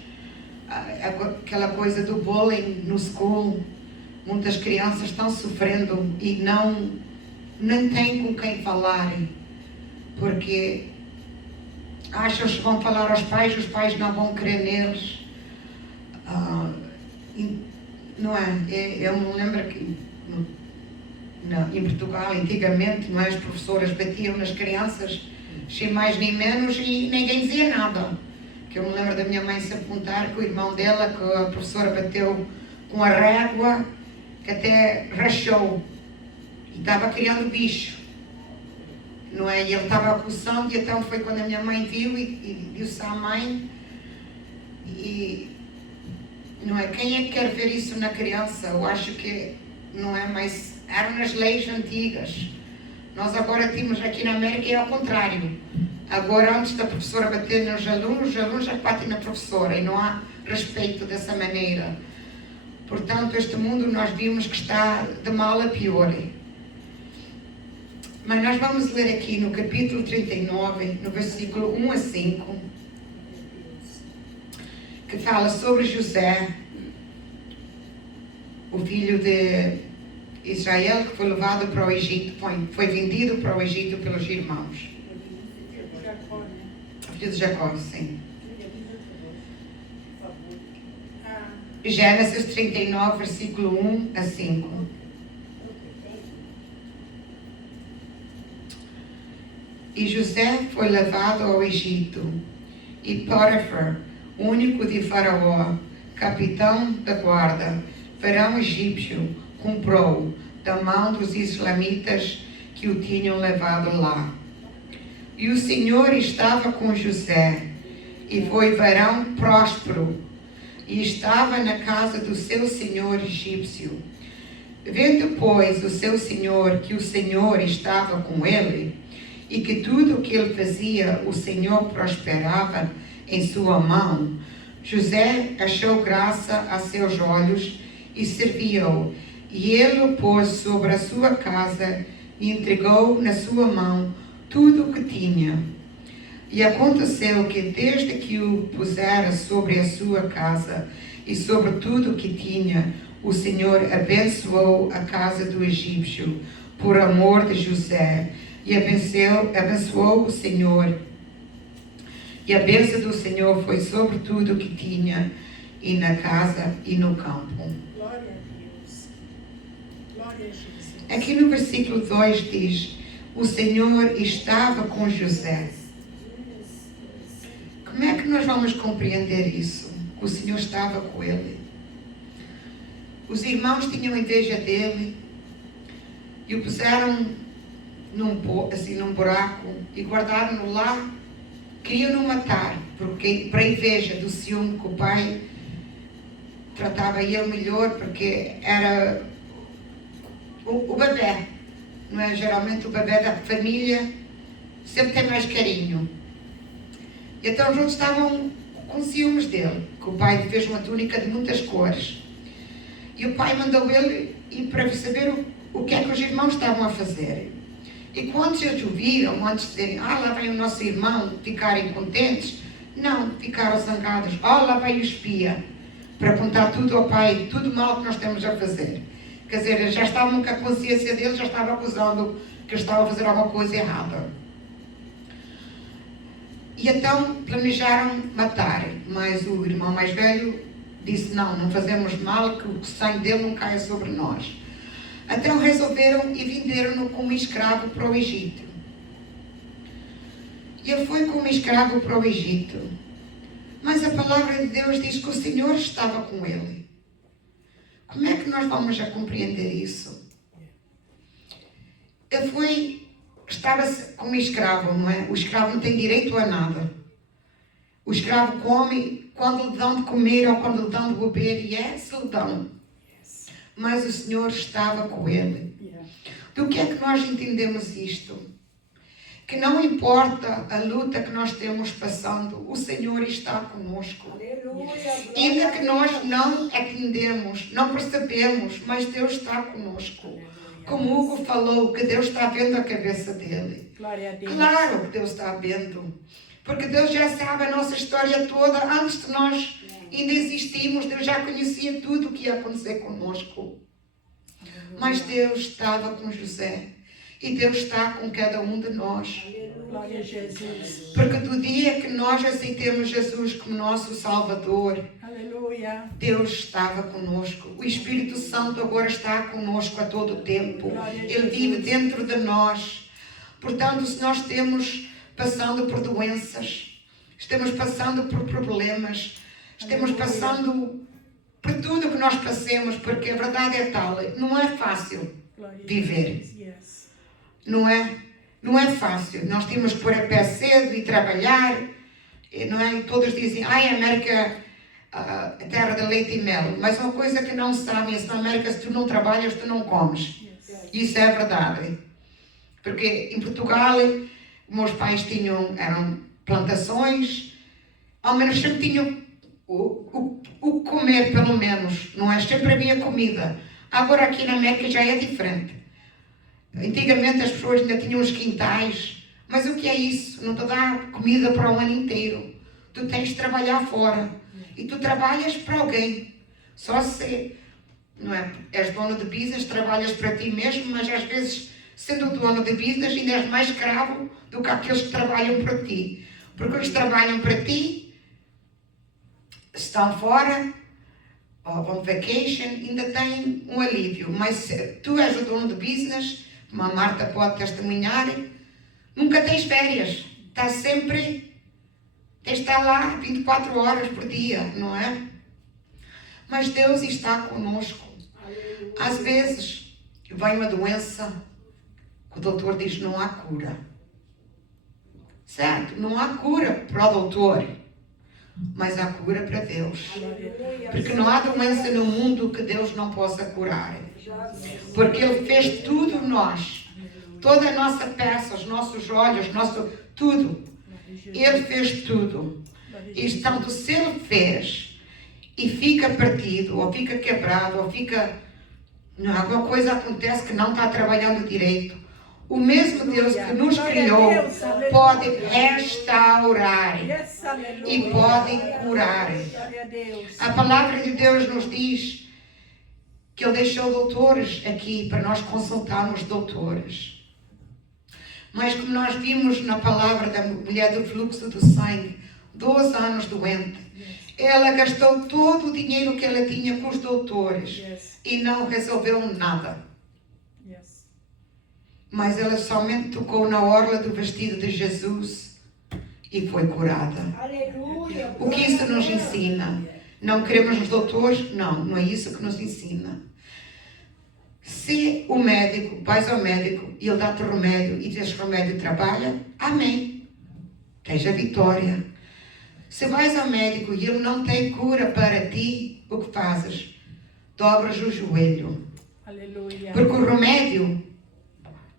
aquela coisa do bullying no school, muitas crianças estão sofrendo e nem têm com quem falar, porque acham que vão falar aos pais, os pais não vão crer neles. Não é? Eu me lembro que em Portugal, antigamente, não é? As professoras batiam nas crianças, sem mais nem menos, e ninguém dizia nada. Que eu me lembro da minha mãe se apontar que o irmão dela, que a professora bateu com a régua, que até rachou, e estava criando bicho. Não é? E ele estava coçando, e então foi quando a minha mãe viu e disse à mãe, e não é? Quem é que quer ver isso na criança? Eu acho que não é, mas eram nas leis antigas. Nós agora temos aqui na América é ao contrário. Agora, antes da professora bater nos alunos já batem na professora e não há respeito dessa maneira. Portanto, este mundo nós vimos que está de mal a pior. Mas nós vamos ler aqui no capítulo 39, no versículo 1 a 5, que fala sobre José, o filho de Israel, que foi levado para o Egito, foi vendido para o Egito pelos irmãos. Filho de Jacó, sim. Gênesis 39, versículo 1 a 5. E José foi levado ao Egito, e Potifar, único de Faraó, capitão da guarda, farão egípcio, comprou da mão dos islamitas que o tinham levado lá. E o Senhor estava com José, e foi varão próspero, e estava na casa do seu senhor egípcio. Vendo, pois, o seu senhor que o Senhor estava com ele, e que tudo o que ele fazia, o Senhor prosperava em sua mão, José achou graça a seus olhos e serviu-o. E ele o pôs sobre a sua casa e entregou na sua mão tudo o que tinha. E aconteceu que desde que o pusera sobre a sua casa e sobre tudo o que tinha, o Senhor abençoou a casa do egípcio por amor de José. E abençoou o Senhor. E a bênção do Senhor foi sobre tudo o que tinha, e na casa e no campo. Glória a Deus. Glória a Jesus. Aqui no versículo 2 diz: o Senhor estava com José. Como é que nós vamos compreender isso? O Senhor estava com ele. Os irmãos tinham inveja dele e o puseram num buraco e guardaram-no lá. Queriam-no matar, porque para inveja do ciúme que o pai tratava ele melhor, porque era o bebê, não é? Geralmente o bebê da família sempre tem mais carinho. E então os outros estavam com ciúmes dele, que o pai fez uma túnica de muitas cores. E o pai mandou ele ir para saber o que é que os irmãos estavam a fazer. E quando eles o viram, antes de dizerem, lá vem o nosso irmão, ficarem contentes, não, ficaram zangados. Lá vem o espia, para contar tudo ao pai, tudo mal que nós estamos a fazer. Quer dizer, já estavam com a consciência deles, já estavam acusando que eles estavam a fazer alguma coisa errada. E então planejaram matar, mas o irmão mais velho disse, não fazemos mal, que o sangue dele não caia sobre nós. Então resolveram e venderam-no como escravo para o Egito. E ele foi como escravo para o Egito. Mas a palavra de Deus diz que o Senhor estava com ele. Como é que nós vamos a compreender isso? Ele estava como escravo, não é? O escravo não tem direito a nada. O escravo come quando lhe dão de comer ou quando lhe dão de beber, e se lhe dão. Mas o Senhor estava com ele. Do que é que nós entendemos isto? Que não importa a luta que nós temos passando, o Senhor está conosco. Ainda que nós não entendemos, não percebemos, mas Deus está conosco. Como Hugo falou, que Deus está vendo a cabeça dele. Claro que Deus está vendo. Porque Deus já sabe a nossa história toda. Antes de nós ainda existimos, Deus já conhecia tudo o que ia acontecer conosco. Mas Deus estava com José. E Deus está com cada um de nós. Glória a Jesus. Porque do dia que nós aceitemos Jesus como nosso Salvador, Aleluia. Deus estava conosco. O Espírito Santo agora está conosco a todo o tempo. Ele vive dentro de nós. Portanto, se nós estamos passando por doenças, estamos passando por problemas, estamos passando por tudo que nós passemos, porque a verdade é tal, não é fácil viver. Não é fácil. Nós temos que pôr a pé cedo e trabalhar, não é? E todos dizem, a América, a terra de leite e mel. Mas uma coisa que não sabem é que na América, se tu não trabalhas, tu não comes. Isso é verdade. Porque em Portugal, meus pais eram plantações, ao menos sempre tinham o comer, pelo menos, não é? Sempre havia comida. Agora aqui na América já é diferente. Antigamente as pessoas ainda tinham os quintais, mas o que é isso? Não te dá comida para o ano inteiro. Tu tens de trabalhar fora. E tu trabalhas para alguém. Só se, não é? És dono de business, trabalhas para ti mesmo, mas às vezes, sendo dono de business, ainda és mais escravo do que aqueles que trabalham para ti. Porque os que trabalham para ti estão fora, ou vão de vacation, ainda têm um alívio. Mas se tu és o dono de business, como a Marta pode testemunhar, nunca tens férias. Estás sempre, tens de estar lá 24 horas por dia, não é? Mas Deus está conosco. Às vezes vem uma doença que o doutor diz não há cura. Certo? Não há cura para o doutor, mas há cura para Deus. Porque não há doença no mundo que Deus não possa curar. Porque Ele fez tudo nós. Toda a nossa peça, os nossos olhos, tudo. Ele fez tudo. E tanto se Ele fez e fica partido, ou fica quebrado, ou fica... alguma coisa acontece que não está trabalhando direito. O mesmo Deus que nos criou pode restaurar e pode curar. A palavra de Deus nos diz que Ele deixou doutores aqui para nós consultarmos doutores. Mas como nós vimos na palavra da mulher do fluxo do sangue, 12 anos doente, ela gastou todo o dinheiro que ela tinha com os doutores e não resolveu nada. Mas ela somente tocou na orla do vestido de Jesus e foi curada. Aleluia. O que isso nos ensina? Não queremos os doutores? Não, não é isso que nos ensina. Se o médico, vais ao médico e ele dá-te remédio e esse remédio trabalha, amém. Tens a vitória. Se vais ao médico e ele não tem cura para ti, o que fazes? Dobras o joelho. Aleluia. Porque o remédio,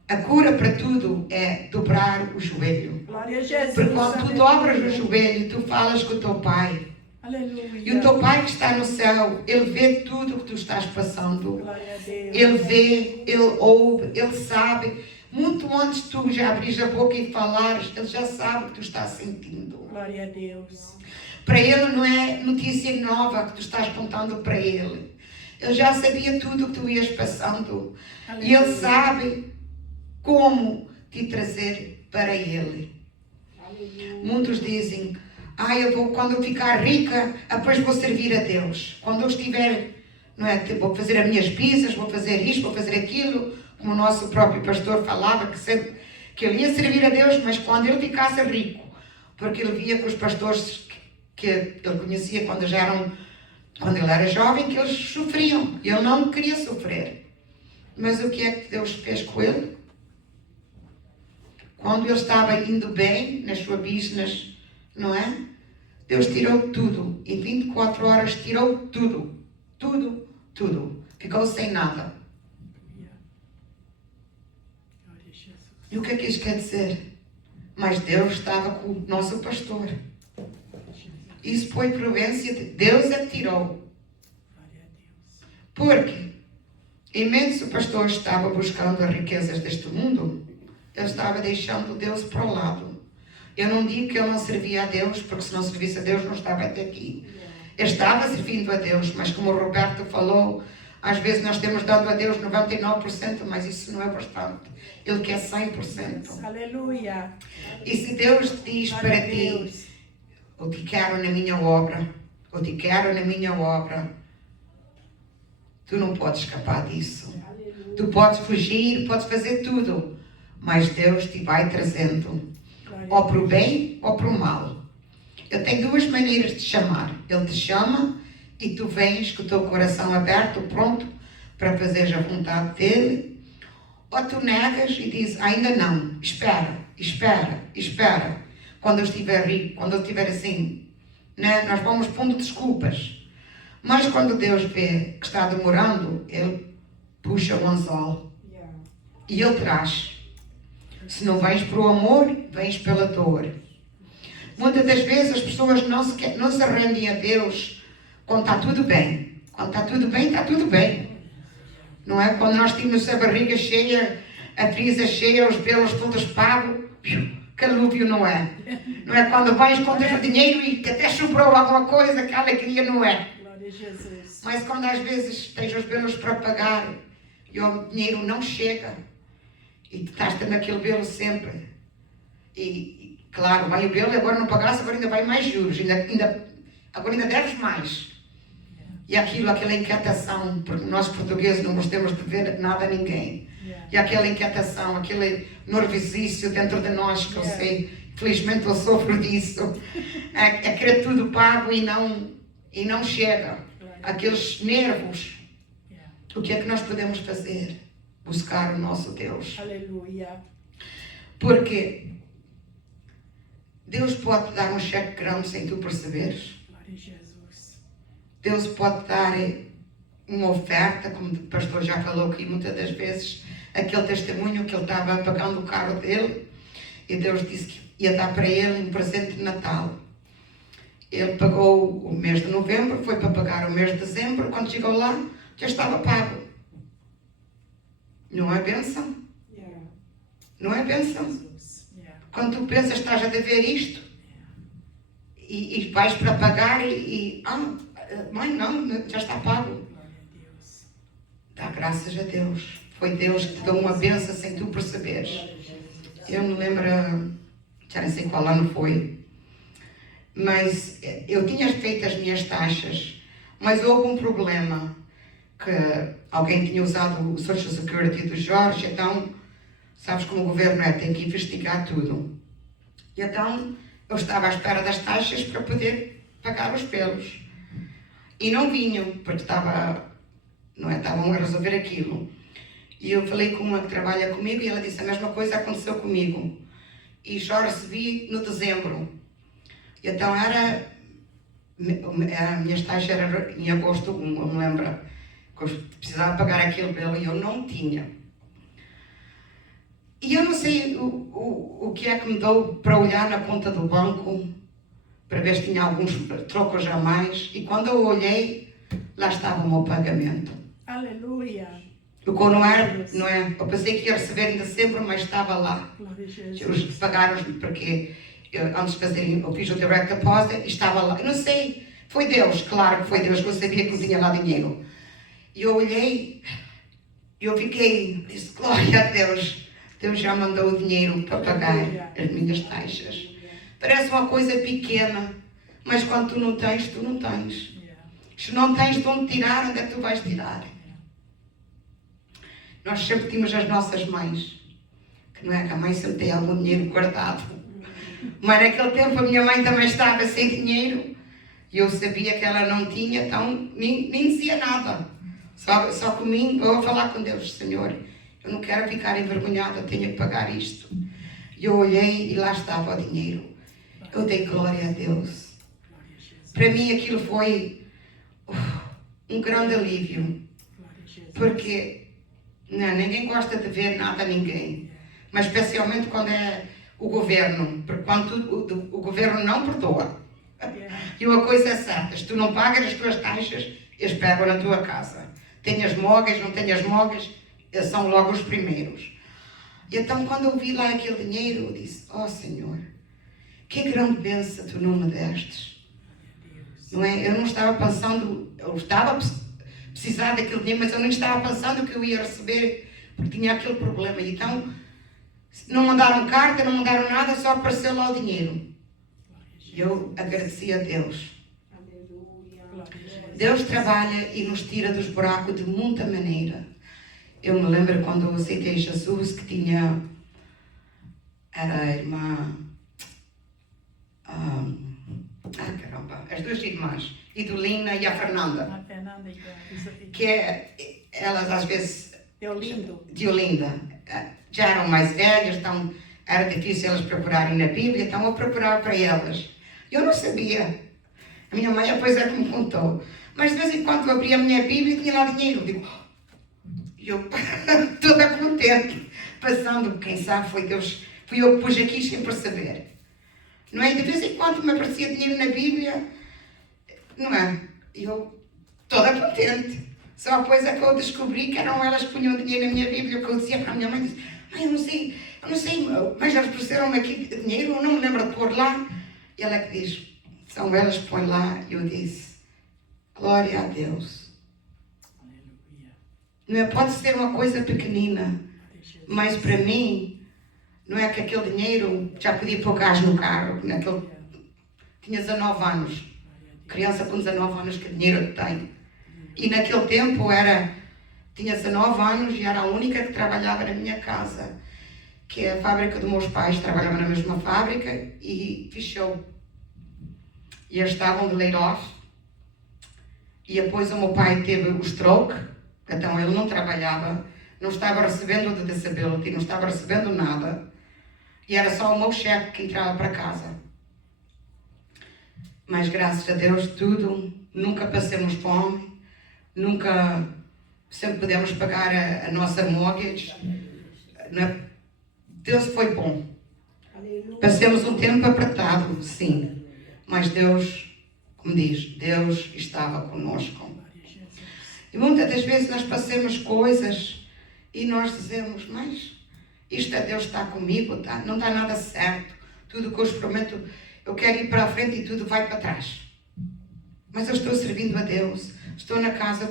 a cura para tudo é dobrar o joelho. Glória a Jesus. Porque quando tu dobras o joelho, tu falas com o teu pai. Aleluia. E o teu pai que está no céu, ele vê tudo o que tu estás passando. Glória a Deus. Ele vê, ele ouve, ele sabe. Muito antes de tu já abris a boca e falares, ele já sabe o que tu estás sentindo. Glória a Deus. Para ele não é notícia nova que tu estás contando para ele. Ele já sabia tudo o que tu ias passando. E ele sabe como te trazer para ele. Muitos dizem, quando eu ficar rica, depois vou servir a Deus. Quando eu estiver, vou fazer as minhas pizzas, vou fazer isto, vou fazer aquilo, como o nosso próprio pastor falava, que ele ia servir a Deus, mas quando ele ficasse rico, porque ele via que os pastores que ele conhecia quando ele era jovem, que eles sofriam. Ele não queria sofrer. Mas o que é que Deus fez com ele? Quando ele estava indo bem nas suas business, não é? Deus tirou tudo. Em 24 horas tirou tudo. Tudo, tudo. Ficou sem nada. E o que é que isso quer dizer? Mas Deus estava com o nosso pastor. Isso foi providência de Deus é que tirou. Porque, imenso pastor estava buscando as riquezas deste mundo, ele estava deixando Deus para o lado. Eu não digo que ele não servia a Deus, porque se não servisse a Deus não estava até aqui. Ele estava servindo a Deus, mas como o Roberto falou, às vezes nós temos dado a Deus 99%, mas isso não é bastante. Ele quer 100%. Aleluia. E se Deus diz para ti, eu te quero na minha obra, eu te quero na minha obra, tu não podes escapar disso. Aleluia. Tu podes fugir, podes fazer tudo, mas Deus te vai trazendo, ou para o bem ou para o mal. Ele tem duas maneiras de chamar. Ele te chama e tu vens com o teu coração aberto, pronto para fazeres a vontade dele. Ou tu negas e dizes, ainda não, espera. Quando eu estiver rico, quando eu estiver assim, né? Nós vamos pondo desculpas. Mas quando Deus vê que está demorando, Ele puxa o anzol e Ele traz. Se não vens para o amor, vens pela dor. Muitas das vezes as pessoas não se rendem a Deus quando está tudo bem. Quando está tudo bem, está tudo bem. Não é? Quando nós tínhamos a barriga cheia, a frisa cheia, os pelos todos pagos, que alívio, não é? Não é? Quando vais com o dinheiro e até sobrou alguma coisa, que alegria, não é? Glória a Jesus. Mas quando às vezes tens os belos para pagar e o dinheiro não chega e tu estás tendo aquele belo sempre e claro, vai o belo e agora não pagaste, agora ainda vai mais juros, agora ainda deves mais. E aquela inquietação, porque nós portugueses não gostamos de ver nada a ninguém. E aquela inquietação, aquele nervosício dentro de nós, que eu sei, felizmente eu sofro disso, é querer tudo pago e não chega. Aqueles nervos. O que é que nós podemos fazer? Buscar o nosso Deus. Aleluia. Porque Deus pode dar um cheque grande sem tu perceberes. Glória a Jesus. Deus pode dar uma oferta, como o pastor já falou aqui muitas das vezes, aquele testemunho que ele estava pagando o carro dele e Deus disse que ia dar para ele um presente de Natal. Ele pagou o mês de novembro, foi para pagar o mês de dezembro, quando chegou lá já estava pago. Não é bênção? Não é bênção? Quando tu pensas que estás a dever isto e vais para pagar mãe, não, já está pago. Dá graças a Deus. Foi Deus que te deu uma bênção sem tu perceberes. Eu me lembro, já nem sei qual ano foi, mas eu tinha feito as minhas taxas, mas houve um problema, que alguém tinha usado o Social Security do Jorge, então, sabes como o governo tem que investigar tudo. E então, eu estava à espera das taxas para poder pagar os pelos. E não vinham, porque estavam a resolver aquilo. E eu falei com uma que trabalha comigo e ela disse, a mesma coisa aconteceu comigo. E só recebi no dezembro. E então a minha taxa era em agosto 1, eu me lembro. Que eu precisava pagar aquele pelo e eu não tinha. E eu não sei o que é que me deu para olhar na conta do banco, para ver se tinha alguns trocos a mais. E quando eu olhei, lá estava o meu pagamento. Aleluia. O que não é? Eu pensei que ia receber em dezembro, mas estava lá. Eles pagaram, porque antes de fazerem, eu fiz o direct deposit e estava lá. Eu não sei, foi Deus, claro que foi Deus, que eu sabia que não tinha lá dinheiro. E eu olhei, eu fiquei, disse, glória a Deus, Deus já mandou o dinheiro para pagar as minhas taxas. Parece uma coisa pequena, mas quando tu não tens, tu não tens. Se não tens de onde tirar, onde é que tu vais tirar? Nós sempre tínhamos as nossas mães, que não é que a mãe sempre tem algum dinheiro guardado. Mas naquele tempo a minha mãe também estava sem dinheiro e eu sabia que ela não tinha, então nem dizia nada. Só comigo, eu a falar com Deus, Senhor, eu não quero ficar envergonhada, eu tenho que pagar isto. E eu olhei e lá estava o dinheiro. Eu dei glória a Deus. Para mim aquilo foi um grande alívio, porque ninguém gosta de ver nada a ninguém, mas especialmente quando é o governo, porque quando o governo não perdoa. E uma coisa é certa, se tu não pagas as tuas taxas, eles pegam na tua casa. Tenhas mogas, não tenhas mogas, eles são logo os primeiros. E então quando eu vi lá aquele dinheiro, eu disse, Senhor, que grande bênção tu não me destes. Não é? Eu não estava pensando, eu estava a precisar daquele dinheiro, mas eu nem estava pensando que eu ia receber, porque tinha aquele problema. E então, não mandaram carta, não mandaram nada, só apareceu lá o dinheiro. E eu agradeci a Deus. Deus trabalha e nos tira dos buracos de muita maneira. Eu me lembro quando eu aceitei Jesus, que era a irmã, caramba, as duas irmãs, Idolina e a Fernanda, que elas às vezes, Diolinda, já eram mais velhas, então era difícil elas procurarem na Bíblia, então eu procurava para elas. Eu não sabia, a minha mãe depois é que me contou, mas de vez em quando eu abria a minha Bíblia e tinha lá dinheiro, digo, eu toda contente, pensando, quem sabe foi Deus, fui eu que pus aqui sem perceber. Não é? De vez em quando me aparecia dinheiro na Bíblia, não é? Eu toda contente. Só depois é que eu descobri que eram elas que punham dinheiro na minha Bíblia, que eu dizia para a minha mãe, disse, mãe, eu não sei, mas elas puseram aqui dinheiro, eu não me lembro de pôr lá. E ela que diz, são elas que põem lá. E eu disse, glória a Deus. Não é? Pode ser uma coisa pequenina, mas para mim, não é que aquele dinheiro já podia pôr gás no carro. Tinha 19 anos. Criança com 19 anos, que dinheiro tem? E naquele tempo tinha 19 anos e era a única que trabalhava na minha casa, que é a fábrica dos meus pais, trabalhava na mesma fábrica e fechou. E eles estavam de laid off. E depois o meu pai teve o stroke, então ele não trabalhava, não estava recebendo de disability, não estava recebendo nada. E era só o meu cheque que entrava para casa. Mas graças a Deus nunca passamos fome, nunca sempre pudemos pagar a nossa mortgage. Deus foi bom. Passamos um tempo apertado, sim. Mas Deus, como diz, Deus estava conosco. E muitas das vezes nós passamos coisas e nós dizemos, mas isto é Deus está comigo, tá? Não dá nada certo. Tudo que eu experimento, eu quero ir para a frente e tudo vai para trás. Mas eu estou servindo a Deus. Estou na casa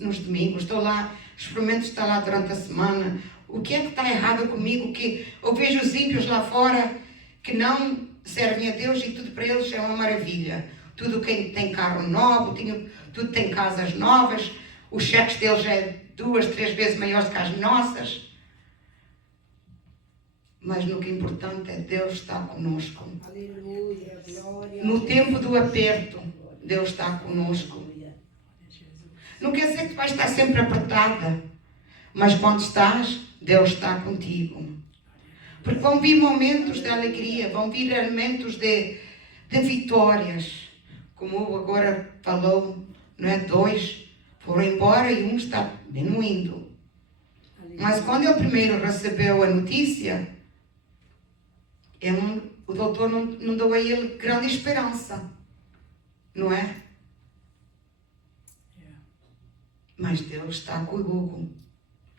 nos domingos, estou lá, experimento estar lá durante a semana. O que é que está errado comigo? Que eu vejo os ímpios lá fora que não servem a Deus e tudo para eles é uma maravilha. Tudo quem tem carro novo, tudo tem casas novas, os cheques deles é 2, 3 vezes maiores que as nossas. Mas no que é importante é Deus estar conosco. Aleluia, glória. No tempo do aperto, Deus está conosco. Não quer dizer que tu vais estar sempre apertada, mas quando estás, Deus está contigo. Porque vão vir momentos de alegria, vão vir momentos de vitórias. Como agora falou, não é? 2 foram embora e um está diminuindo. Mas quando ele primeiro recebeu a notícia, o doutor não deu a ele grande esperança. Não é? Mas Deus está com o Hugo.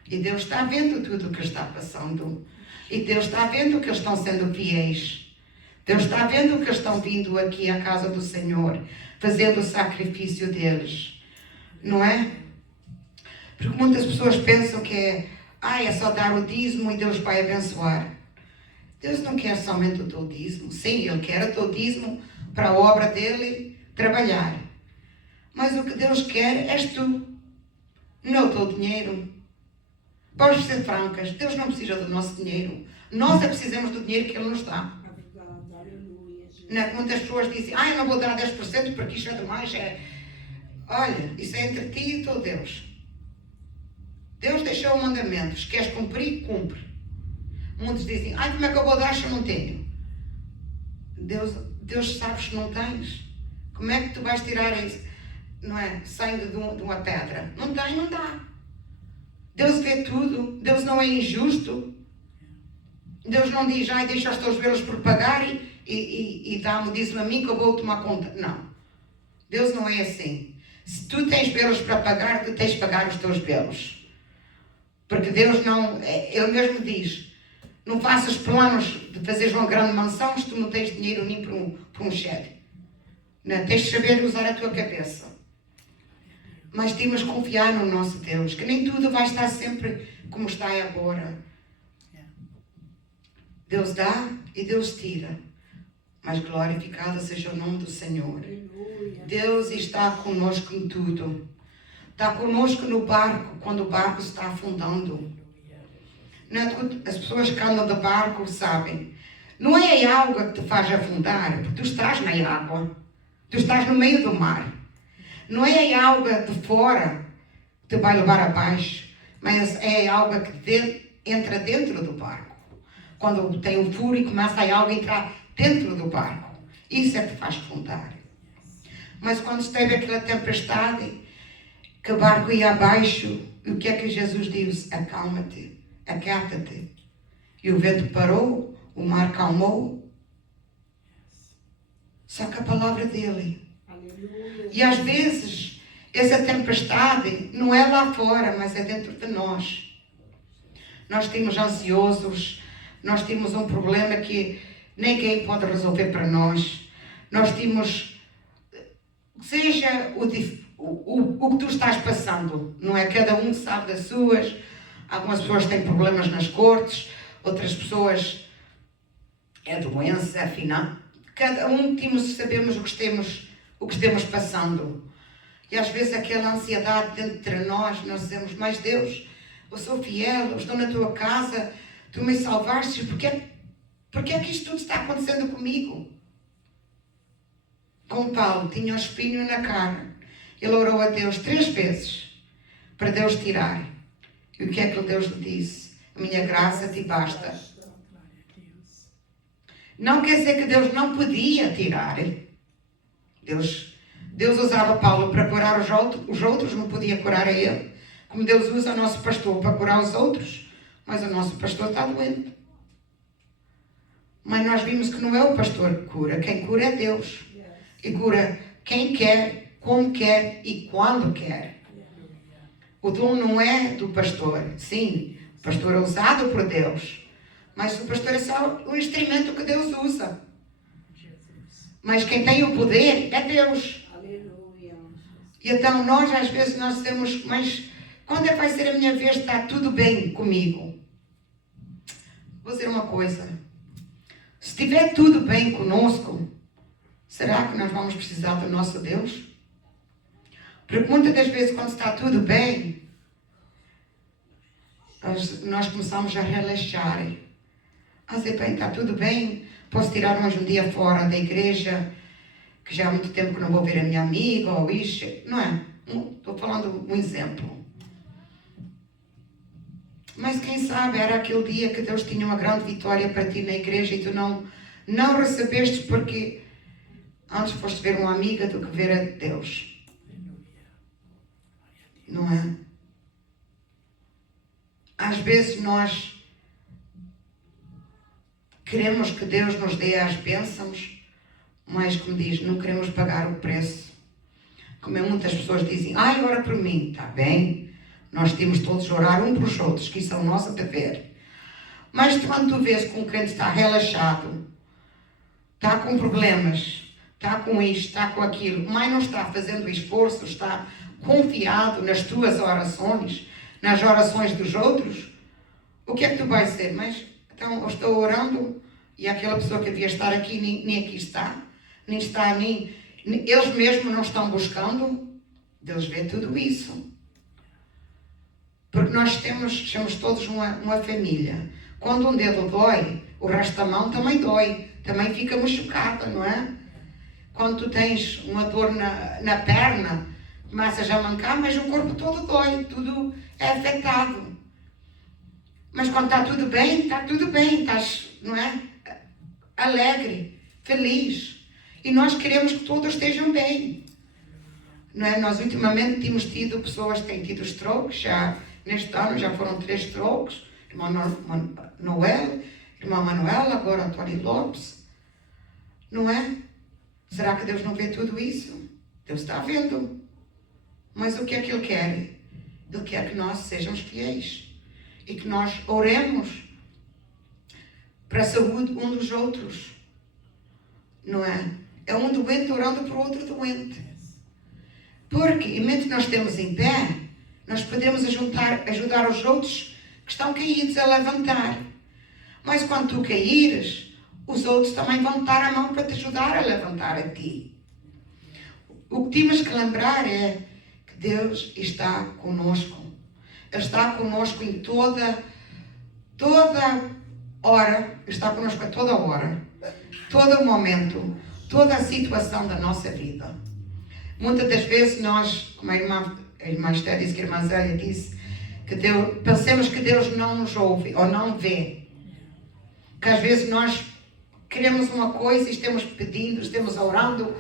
E Deus está vendo tudo o que está passando. E Deus está vendo que eles estão sendo fiéis. Deus está vendo que eles estão vindo aqui à casa do Senhor, fazendo o sacrifício deles. Não é? Porque muitas pessoas pensam que é só dar o dízimo e Deus vai abençoar. Deus não quer somente o teu dízimo. Sim, Ele quer o teu dízimo para a obra dele trabalhar. Mas o que Deus quer és tu. Não o teu dinheiro. Vamos ser francas, Deus não precisa do nosso dinheiro. Nós é que precisamos do dinheiro que Ele nos dá. Não é que muitas pessoas dizem, eu não vou dar 10% porque isto é demais. Olha, isso é entre ti e teu Deus. Deus deixou mandamentos, queres cumprir? Cumpre. Muitos dizem, como é que eu vou dar se eu não tenho? Deus sabe se não tens. Como é que tu vais tirar isso? Não é? Sangue de uma pedra. Não tem, não dá. Deus vê tudo. Deus não é injusto. Deus não diz, deixa os teus velos por pagar e dá-me, diz-me a mim que eu vou tomar conta. Não. Deus não é assim. Se tu tens velos para pagar, tu tens de pagar os teus velos. Porque Deus não... Ele mesmo diz, não faças planos de fazeres uma grande mansão se tu não tens dinheiro nem para um cheque. Não, tens de saber usar a tua cabeça. Mas temos de confiar no nosso Deus, que nem tudo vai estar sempre como está agora. Deus dá e Deus tira. Mas glorificado seja o nome do Senhor. Deus está conosco em tudo. Está conosco no barco, quando o barco está afundando. Não é? As pessoas que andam do barco sabem. Não é a água que te faz afundar, porque tu estás na água. Tu estás no meio do mar. Não é a água de fora que te vai levar abaixo, mas é a água que entra dentro do barco. Quando tem um furo e começa a água a entrar dentro do barco. Isso é que te faz afundar. Mas quando esteve aquela tempestade, que o barco ia abaixo, o que é que Jesus disse? Acalma-te, aquieta-te. E o vento parou, o mar calmou. Só que a palavra dele. E às vezes, essa tempestade não é lá fora, mas é dentro de nós. Nós estamos ansiosos, nós temos um problema que ninguém pode resolver para nós. Nós temos, seja o que tu estás passando, não é? Cada um sabe das suas. Algumas pessoas têm problemas nas cortes, outras pessoas é doença, afinal. Cada um sabemos o que estamos passando. E às vezes aquela ansiedade dentro de nós dizemos, mas Deus, eu sou fiel, eu estou na tua casa, tu me salvaste, porque é que isto tudo está acontecendo comigo? Com Paulo, tinha um espinho na carne. Ele orou a Deus 3 vezes para Deus tirar. E o que é que Deus lhe disse? A minha graça te basta. Não quer dizer que Deus não podia tirar. Deus usava Paulo para curar os outros, não podia curar a ele. como Deus usa o nosso pastor para curar os outros, mas o nosso pastor está doente. Mas nós vimos que não é o pastor que cura, quem cura é Deus. E cura quem quer, como quer e quando quer. O dom não é do pastor. Sim, o pastor é usado por Deus. Mas o pastor é só o instrumento que Deus usa. Mas quem tem o poder é Deus. E então nós às vezes nós temos, mas quando é que vai ser a minha vez de estar tudo bem comigo? Vou dizer uma coisa. Se estiver tudo bem conosco, será que nós vamos precisar do nosso Deus? Porque muitas das vezes quando está tudo bem, nós começamos a relaxar. A dizer, bem, está tudo bem, posso tirar mais um dia fora da igreja, que já há muito tempo que não vou ver a minha amiga, ou isso, não é? Estou falando um exemplo. Mas quem sabe era aquele dia que Deus tinha uma grande vitória para ti na igreja e tu não recebeste porque antes foste ver uma amiga do que ver a Deus. Não é? Às vezes nós queremos que Deus nos dê as bênçãos, mas como diz, não queremos pagar o preço. Como muitas pessoas dizem, ai, ora por mim, está bem, nós temos todos a orar uns para os outros, que isso é o nosso dever. Mas quando tu vês que um crente está relaxado, está com problemas, está com isto, está com aquilo, mas não está fazendo esforço, está confiado nas tuas orações, nas orações dos outros, o que é que tu vais dizer? Mas então eu estou orando e aquela pessoa que devia estar aqui nem aqui está, nem eles mesmos não estão buscando. Deus vê tudo isso. Porque nós somos todos uma família. Quando um dedo dói, o resto da mão também dói. Também fica machucada, não é? Quando tu tens uma dor na perna, começas a mancar, mas o corpo todo dói, tudo é afetado. Mas quando está tudo bem, estás, não é? Alegre, feliz. E nós queremos que todos estejam bem. Não é? Nós ultimamente temos tido pessoas que têm tido strokes, já neste ano já foram 3 strokes, irmã Noel, irmã Manuela, agora Tony Lopes. Não é? Será que Deus não vê tudo isso? Deus está vendo. Mas o que é que Ele quer? Ele quer que nós sejamos fiéis. E que nós oremos para a saúde um dos outros. Não é? É um doente orando para o outro doente. Porque, enquanto nós estamos em pé, nós podemos ajudar os outros que estão caídos a levantar. Mas quando tu caíres, os outros também vão dar a mão para te ajudar a levantar a ti. O que temos que lembrar é que Deus está conosco. Ele está conosco em toda hora, está conosco a toda hora, todo momento, toda a situação da nossa vida. Muitas das vezes nós, como a irmã Esther disse, que a irmã Zélia disse, que pensamos que Deus não nos ouve ou não vê. Que às vezes nós queremos uma coisa e estamos pedindo, estamos orando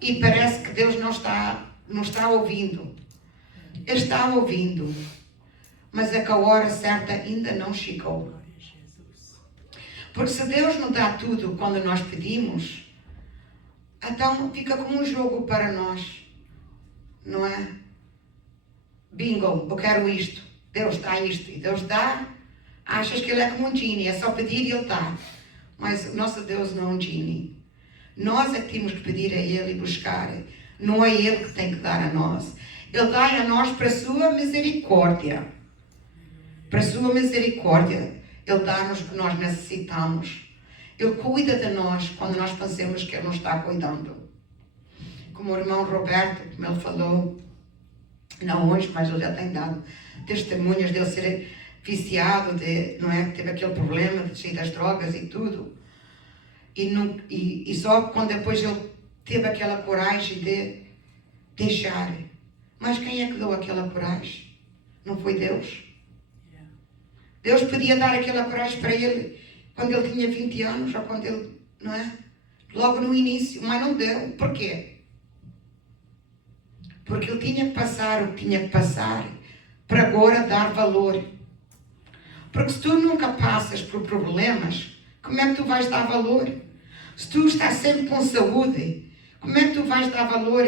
e parece que Deus não está ouvindo. Ele está ouvindo, mas é que a hora certa ainda não chegou. Porque se Deus não dá tudo quando nós pedimos, então fica como um jogo para nós, não é? Bingo, eu quero isto, Deus dá isto, e Deus dá, achas que Ele é como um genie, é só pedir e Ele dá. Mas o nosso Deus não é um genie. Nós é que temos que pedir a Ele e buscar, não é Ele que tem que dar a nós. Ele dá a nós para a sua misericórdia. Para a sua misericórdia, Ele dá-nos o que nós necessitamos. Ele cuida de nós quando nós pensamos que Ele não está cuidando. Como o irmão Roberto, como ele falou, não hoje, mas ele já tem dado testemunhas dele ser viciado, não é? Que teve aquele problema de sair das drogas e tudo. E só quando depois ele teve aquela coragem de deixar. Mas quem é que deu aquela coragem? Não foi Deus? Deus podia dar aquela coragem para ele quando ele tinha 20 anos, ou quando ele, não é? Logo no início, mas não deu. Porquê? Porque ele tinha que passar o que tinha que passar para agora dar valor. Porque se tu nunca passas por problemas, como é que tu vais dar valor? Se tu estás sempre com saúde, como é que tu vais dar valor?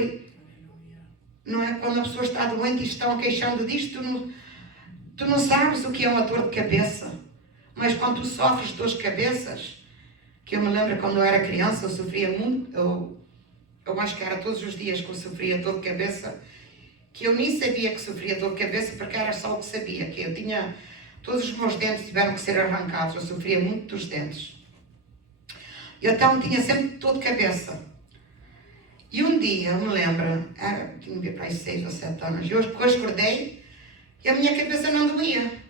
Não é? Quando a pessoa está doente e estão queixando disto, tu não sabes o que é uma dor de cabeça. Mas quando tu sofres dor de cabeças, que eu me lembro quando eu era criança, eu sofria muito, eu acho que era todos os dias que eu sofria dor de cabeça, que eu nem sabia que sofria dor de cabeça, porque era só o que sabia, que eu tinha, todos os meus dentes tiveram que ser arrancados, eu sofria muito dos dentes. Eu então tinha sempre dor de cabeça. E um dia, eu me lembro, tinha para aí 6 ou 7 anos, eu acordei e a minha cabeça não doía.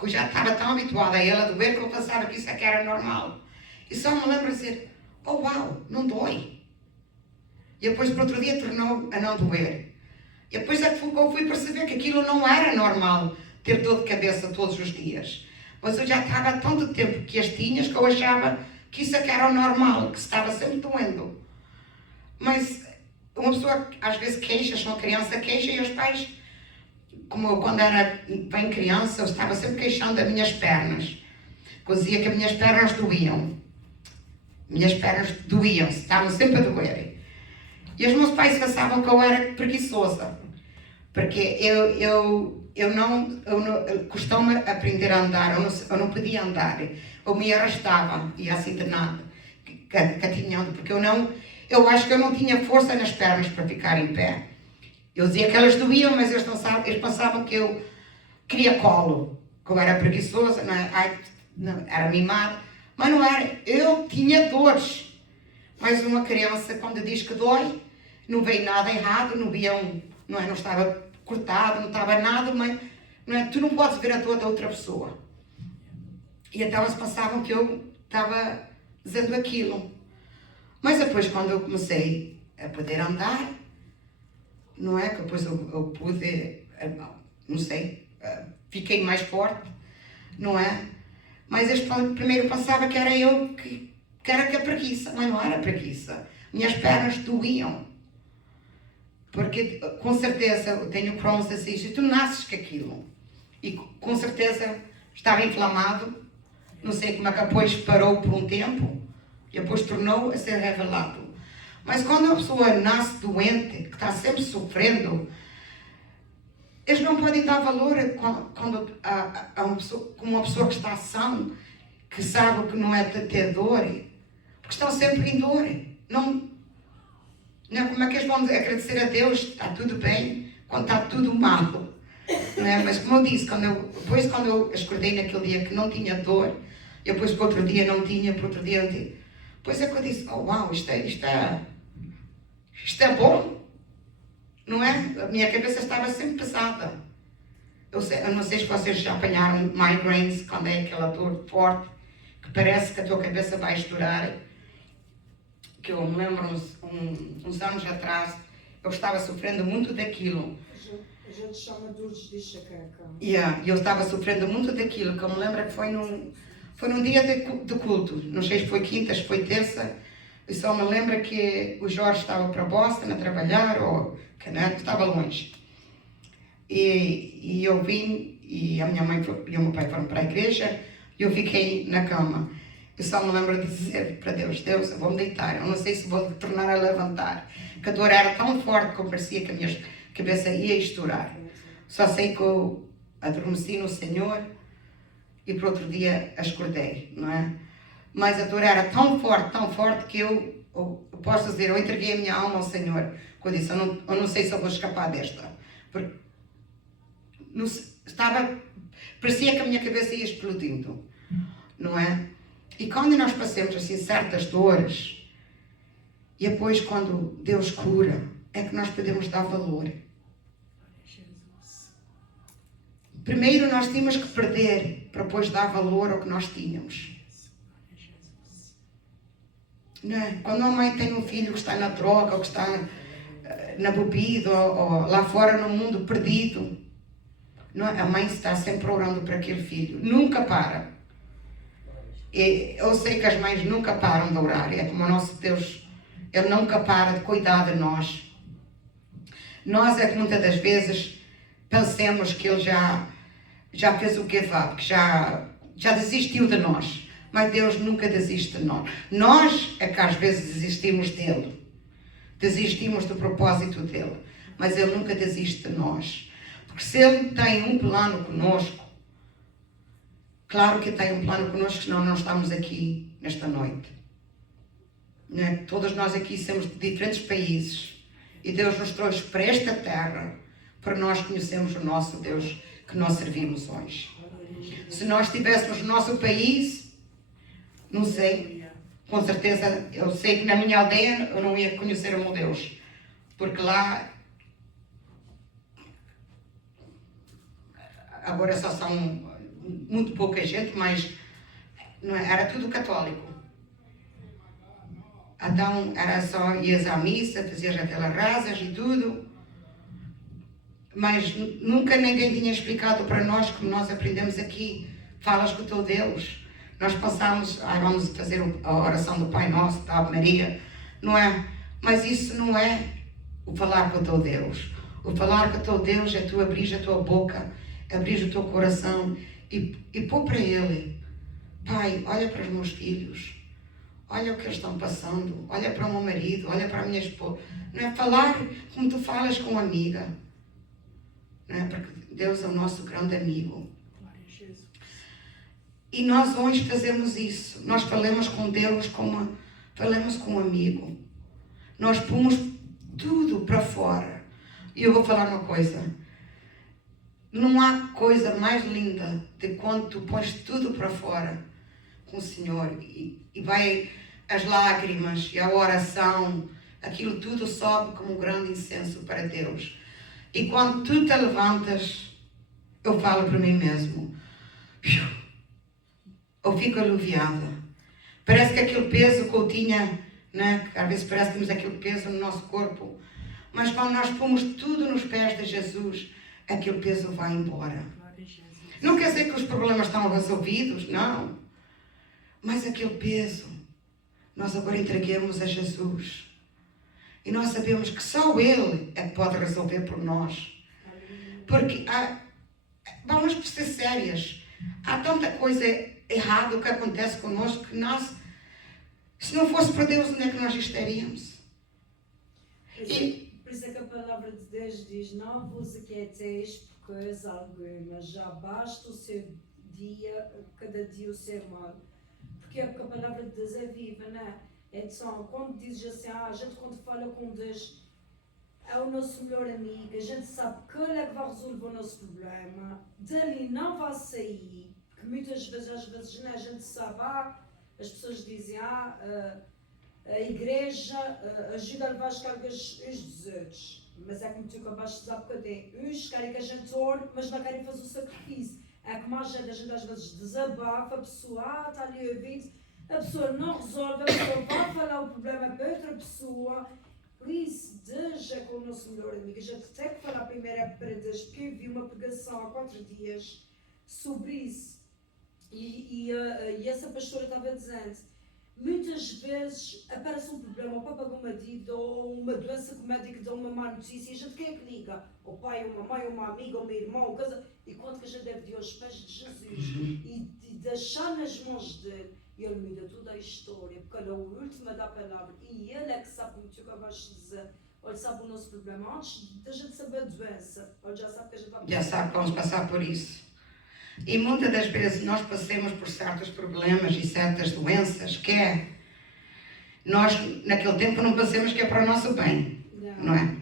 Eu já estava tão habituada a ela doer que eu pensava que isso aqui era normal. E só me lembro de dizer, oh uau, não dói. E depois, para outro dia, tornou a não doer. E depois é que eu fui perceber que aquilo não era normal, ter dor de cabeça todos os dias. Mas eu já estava há tanto tempo que as tinhas que eu achava que isso aqui era o normal, que estava sempre doendo. Mas uma pessoa às vezes queixa, uma criança queixa e os pais, como eu quando era bem criança, eu estava sempre queixando das minhas pernas. Eu dizia que as minhas pernas doíam. Minhas pernas doíam, estavam sempre a doer. E os meus pais pensavam que eu era preguiçosa. Porque eu não costumava aprender a andar, eu não podia andar. Eu me arrastava, e assim de nada, catinhando, porque eu acho que eu não tinha força nas pernas para ficar em pé. Eu dizia que elas doíam, mas eles pensavam que eu queria colo, que eu era preguiçosa, era mimada, mas não era, eu tinha dores. Mas uma criança, quando diz que dói, não veio nada errado, não estava cortado, não estava nada, mas tu não podes ver a dor da outra pessoa. E então eles pensavam que eu estava dizendo aquilo. Mas depois, quando eu comecei a poder andar, não é? Que depois eu pude, não sei, fiquei mais forte, não é? Mas eles primeiro pensavam que era eu que era que a preguiça, mas não era preguiça. Minhas pernas doíam. Porque com certeza eu tenho Crohn's disease, tu nasces com aquilo. E com certeza estava inflamado, não sei como é que depois parou por um tempo, e depois tornou a ser revelado. Mas quando a pessoa nasce doente, que está sempre sofrendo, eles não podem dar valor quando uma pessoa que está sã, que sabe que não é de ter dor, porque estão sempre em dor. Não, como é que eles vão agradecer a Deus? Está tudo bem, quando está tudo mal. Não é? Mas como eu disse, depois quando eu acordei naquele dia que não tinha dor, e depois para outro dia não tinha, para outro dia não tinha, depois é que eu disse, oh uau, isto é bom, não é? A minha cabeça estava sempre pesada. Eu não sei se vocês já apanharam migraines, quando é aquela dor forte, que parece que a tua cabeça vai estourar. Que eu me lembro uns anos atrás, eu estava sofrendo muito daquilo. A gente chama dores de enxaqueca. E eu estava sofrendo muito daquilo, que eu me lembro que foi num dia de culto. Não sei se foi quinta, se foi terça. Eu só me lembro que o Jorge estava para Boston a trabalhar, ou Canaã, estava longe. E eu vim, e a minha mãe e o meu pai foram para a igreja, e eu fiquei na cama. Eu só me lembro de dizer para Deus, eu vou me deitar, eu não sei se vou tornar a levantar. Que a dor era tão forte que eu parecia que a minha cabeça ia estourar. Só sei que eu adormeci no Senhor e para outro dia acordei, não é? Mas a dor era tão forte que eu posso dizer, eu entreguei a minha alma ao Senhor. Eu disse, eu não sei se eu vou escapar desta. Porque parecia que a minha cabeça ia explodindo, não é? E quando nós passamos assim certas dores, e depois quando Deus cura, é que nós podemos dar valor. Primeiro nós tínhamos que perder para depois dar valor ao que nós tínhamos. Não é? Quando a mãe tem um filho que está na droga, ou que está na bebida, ou lá fora no mundo perdido, não é? A mãe está sempre orando para aquele filho, nunca para. E eu sei que as mães nunca param de orar, é como o nosso Deus, Ele nunca para de cuidar de nós. Nós é que muitas das vezes pensemos que Ele já fez o give up, que já desistiu de nós. Mas Deus nunca desiste de nós. Nós é que às vezes desistimos dEle. Desistimos do propósito dEle. Mas Ele nunca desiste de nós. Porque se Ele tem um plano conosco, claro que tem um plano conosco, senão não estamos aqui nesta noite. Né? Todos nós aqui somos de diferentes países. E Deus nos trouxe para esta terra para nós conhecermos o nosso Deus que nós servimos hoje. Se nós estivéssemos no nosso país, não sei, com certeza, eu sei que na minha aldeia eu não ia conhecer o meu Deus. Porque lá, agora só são muito pouca gente, mas não é, era tudo católico. Então era só ias à missa, fazias aquelas rezas e tudo. Mas nunca ninguém tinha explicado para nós, como nós aprendemos aqui. Falas com o teu Deus. Nós passamos, vamos fazer a oração do Pai Nosso, da Ave Maria, não é? Mas isso não é o falar com o teu Deus. O falar com o teu Deus é tu abrir a tua boca, abrir o teu coração e pôr para Ele. Pai, olha para os meus filhos. Olha o que eles estão passando. Olha para o meu marido, olha para a minha esposa. Não é falar como tu falas com uma amiga. Não é? Porque Deus é o nosso grande amigo. E nós hoje fazemos isso. Nós falamos com Deus como falamos com um amigo. Nós pomos tudo para fora. E eu vou falar uma coisa. Não há coisa mais linda de quando tu pões tudo para fora com o Senhor. E vai as lágrimas e a oração. Aquilo tudo sobe como um grande incenso para Deus. E quando tu te levantas, eu falo para mim mesmo. Eu fico aliviada. Parece que aquele peso que eu tinha, né? Às vezes parece que temos aquele peso no nosso corpo. Mas quando nós pomos tudo nos pés de Jesus, aquele peso vai embora. Não quer dizer que os problemas estão resolvidos, não. Mas aquele peso, nós agora entreguemos a Jesus. E nós sabemos que só Ele é que pode resolver por nós. Porque vamos ser sérias. Há tanta coisa errada que acontece connosco que nós, se não fosse para Deus, onde é que nós estaríamos? Por isso é que a palavra de Deus diz: não vos aquieteis por coisa alguma, já basta o seu dia, cada dia o seu mal. Porque a palavra de Deus é viva, não é? Então, quando dizes assim, a gente quando fala com Deus, é o nosso melhor amigo, a gente sabe que ele é que vai resolver o nosso problema, dali não vai sair, porque muitas vezes, né, a gente sabe, as pessoas dizem, a igreja ajuda a levar as cargas dos outros, mas é como tu acabaste de dizer há bocadinho, uns querem que a gente ore, mas não querem fazer o sacrifício. É como a gente às vezes desabafa, a pessoa está ali ouvindo, a pessoa não resolve, a pessoa vai falar o problema para outra pessoa. Por isso, Deus é com o nosso melhor amigo. A gente tem que falar primeiro para Deus, porque eu vi uma pregação há 4 dias sobre isso. E essa pastora estava dizendo, muitas vezes aparece um problema, ou para pagar uma dívida, ou uma doença que o médico dá uma má notícia, e a gente quem é que liga? O pai, ou uma mãe, ou uma amiga, ou uma irmã, ou coisa. E quanto que a gente deve ir aos pés de Jesus e deixar nas mãos dele. E ele muda toda a história, porque ele é o último a dar a palavra. E ele é que sabe, como tu acabaste de dizer, ele sabe o nosso problema. Antes da gente saber a doença, ele já sabe que a gente vai passar. Já sabe que vamos passar por isso. E muitas das vezes nós passamos por certos problemas e certas doenças que nós, naquele tempo, não pensamos que é para o nosso bem, não é?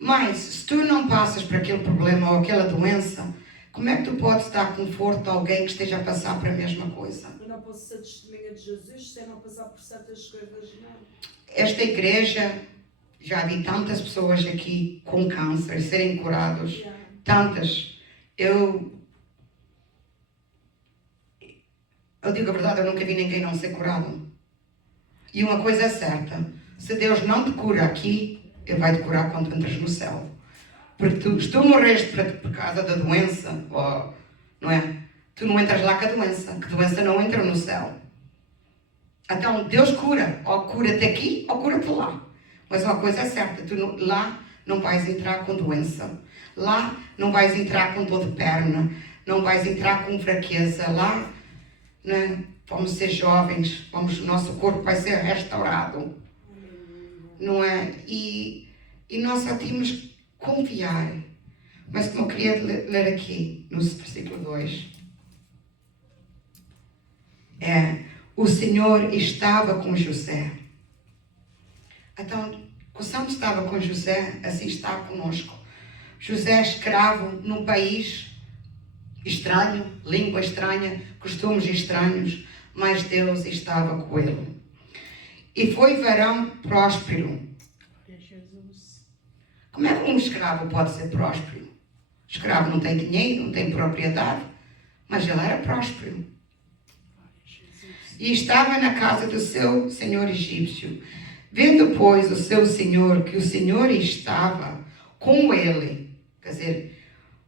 Mas, se tu não passas por aquele problema ou aquela doença, como é que tu podes dar conforto a alguém que esteja a passar por a mesma coisa? Eu não posso ser testemunha de Jesus sem não passar por certas coisas, não. Esta igreja, já vi tantas pessoas aqui com câncer serem curados, tantas. Eu digo a verdade, eu nunca vi ninguém não ser curado. E uma coisa é certa, se Deus não te cura aqui, Ele vai te curar quando entras no céu. Porque se tu morreste por causa da doença, ou, não é? Tu não entras lá com a doença, que a doença não entra no céu. Então Deus cura, ou cura-te aqui, ou cura-te lá. Mas uma coisa é certa, tu lá não vais entrar com doença. Lá não vais entrar com dor de perna. Não vais entrar com fraqueza. Lá, né, vamos ser jovens. O nosso corpo vai ser restaurado. Não é? E nós só temos que confiar. Mas como eu queria ler aqui, no versículo 2. O Senhor estava com José. Então, o Santo estava com José, assim está conosco. José escravo num país estranho, língua estranha, costumes estranhos, mas Deus estava com ele. E foi varão próspero. Como é que um escravo pode ser próspero? Escravo não tem dinheiro, não tem propriedade, mas ele era próspero. E estava na casa do seu senhor egípcio. Vendo, pois, o seu senhor que o Senhor estava com ele, quer dizer,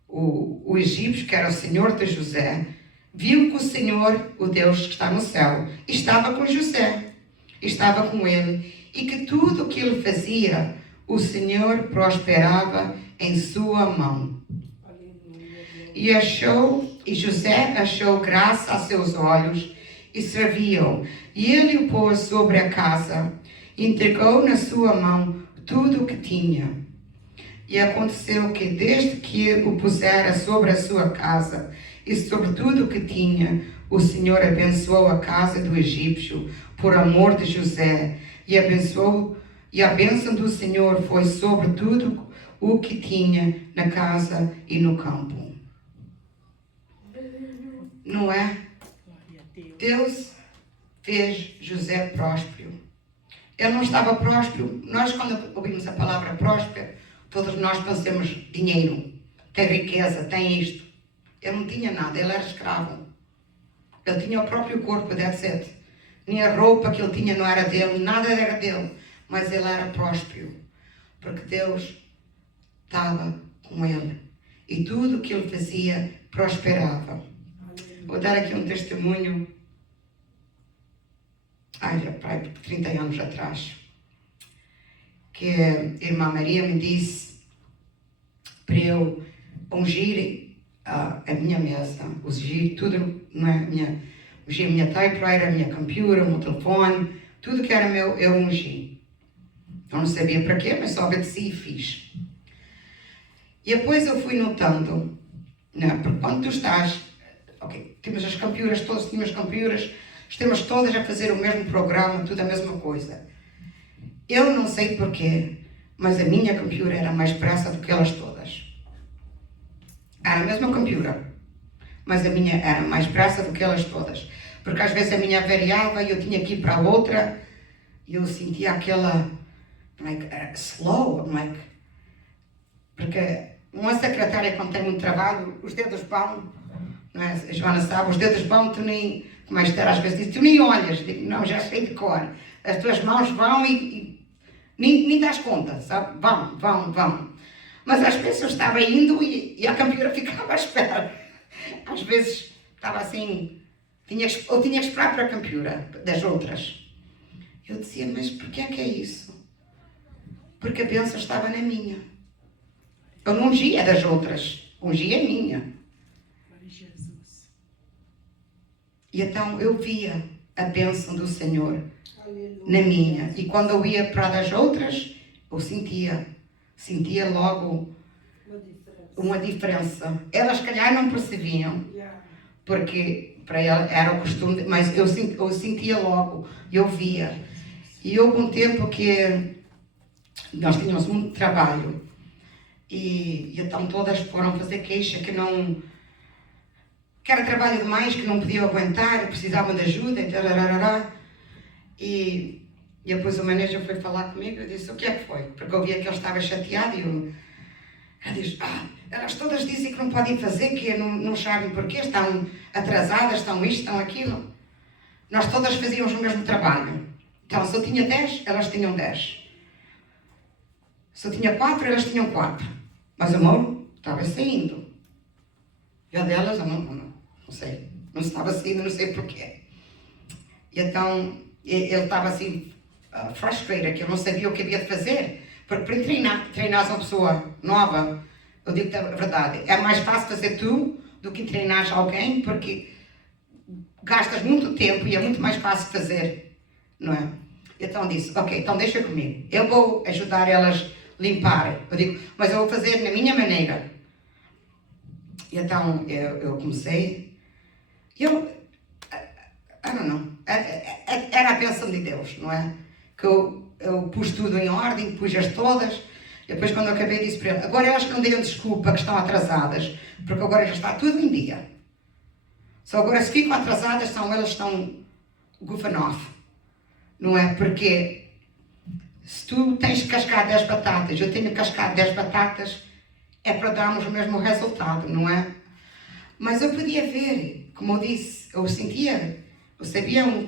o egípcio, que era o senhor de José, viu que o Senhor, o Deus que está no céu, estava com José, estava com ele, e que tudo o que ele fazia, o Senhor prosperava em sua mão. E José achou graça a seus olhos e serviu-o. E ele o pôs sobre a casa, e entregou na sua mão tudo o que tinha. E aconteceu que, desde que o pusera sobre a sua casa e sobre tudo o que tinha, o Senhor abençoou a casa do egípcio por amor de José, e a bênção do Senhor foi sobre tudo o que tinha na casa e no campo. Não é? Deus fez José próspero. Ele não estava próspero. Nós, quando ouvimos a palavra próspero, todos nós pensamos dinheiro, tem riqueza, tem isto. Ele não tinha nada, ele era escravo. Ele tinha o próprio corpo, that's it. Nem a roupa que ele tinha não era dele, nada era dele. Mas ele era próspero, porque Deus estava com ele. E tudo o que ele fazia prosperava. Vou dar aqui um testemunho. Já para 30 anos atrás. Que a irmã Maria me disse para eu ungir a minha mesa, ungir tudo, ungir a minha typewriter, a minha computer, o meu telefone, tudo que era meu, eu ungi. Eu não sabia para quê, mas só obedeci e fiz. E depois eu fui notando, porque quando tu estás, temos as computers, todos tínhamos computers, estamos todas a fazer o mesmo programa, tudo a mesma coisa. Eu não sei porquê, mas a minha computer era mais depressa do que elas todas. Era a mesma computer, mas a minha era mais depressa do que elas todas. Porque às vezes a minha variava e eu tinha que ir para a outra e eu sentia aquela, slow, porque uma secretária quando tem muito trabalho, os dedos vão, não é? A Joana sabe, os dedos vão, tu nem, como a Esther às vezes diz, tu nem olhas, digo, não, já sei de cor. As tuas mãos vão e nem das conta, sabe? Vão. Mas às vezes eu estava indo e a computer ficava à espera. Às vezes estava assim, eu tinha que esperar para a computer das outras. Eu dizia, mas porquê que é isso? Porque a bênção estava na minha. Eu não ungia das outras, ungia a minha. E então eu via a bênção do Senhor na minha. E quando eu ia para das outras, eu sentia logo uma diferença. Elas, se calhar, não percebiam, porque para elas era o costume, mas eu sentia logo, eu via. E houve um tempo que nós tínhamos muito trabalho, e então todas foram fazer queixa que era trabalho demais, que não podiam aguentar, precisavam de ajuda, e depois o manager foi falar comigo e disse, o que é que foi? Porque eu via que ele estava chateado e ela disse, elas todas dizem que não podem fazer, que não sabem porquê, estão atrasadas, estão isto, estão aquilo. Nós todas fazíamos o mesmo trabalho. Então, se eu tinha 10, elas tinham 10. Se eu tinha 4, elas tinham 4. Mas o meu estava saindo. E a delas, não sei, não estava saindo, não sei porquê. E então, ele estava assim, frustrado, que eu não sabia o que havia de fazer, Porque para treinar uma pessoa nova, eu digo a verdade, é mais fácil fazer tu do que treinar alguém, porque gastas muito tempo e é muito mais fácil fazer, não é? Então disse, ok, então deixa comigo. Eu vou ajudar elas a limpar. Eu digo, mas eu vou fazer na minha maneira. E então eu comecei. I don't know. Era a bênção de Deus, não é? Que eu pus tudo em ordem, pus-as todas. E depois quando eu acabei disse para ele, agora elas que não deem desculpa que estão atrasadas, porque agora já está tudo em dia. Só agora se ficam atrasadas são elas que estão goofing off. Não é? Porque se tu tens que cascar 10 batatas, eu tenho que cascar 10 batatas, é para darmos o mesmo resultado, não é? Mas eu podia ver, como eu disse, eu sabia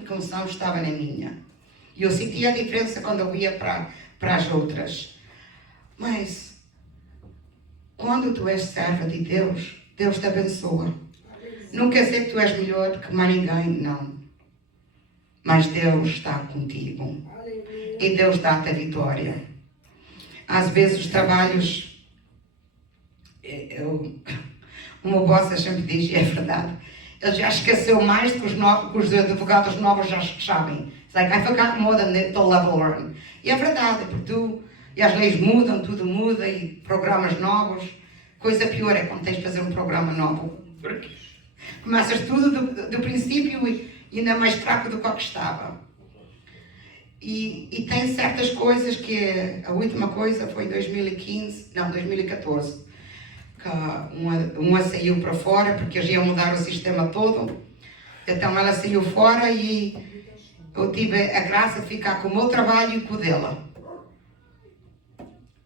que a unção estava na minha. E eu sentia a diferença quando eu ia para as outras. Mas, quando tu és serva de Deus, Deus te abençoa. Não quer dizer que tu és melhor do que mais ninguém, não. Mas Deus está contigo. E Deus dá-te a vitória. Às vezes os trabalhos... O meu boss sempre diz, e é verdade, ele já esqueceu mais do que os advogados novos já sabem. It's like, I forgot more than the level one. E é verdade, porque e as leis mudam, tudo muda, e programas novos. Coisa pior é quando tens de fazer um programa novo. Começas tudo do princípio e ainda mais fraco do que estava. E tem certas coisas que... A última coisa foi em 2014. Que uma saiu para fora, porque eles iam mudar o sistema todo. Então ela saiu fora e eu tive a graça de ficar com o meu trabalho e com o dela.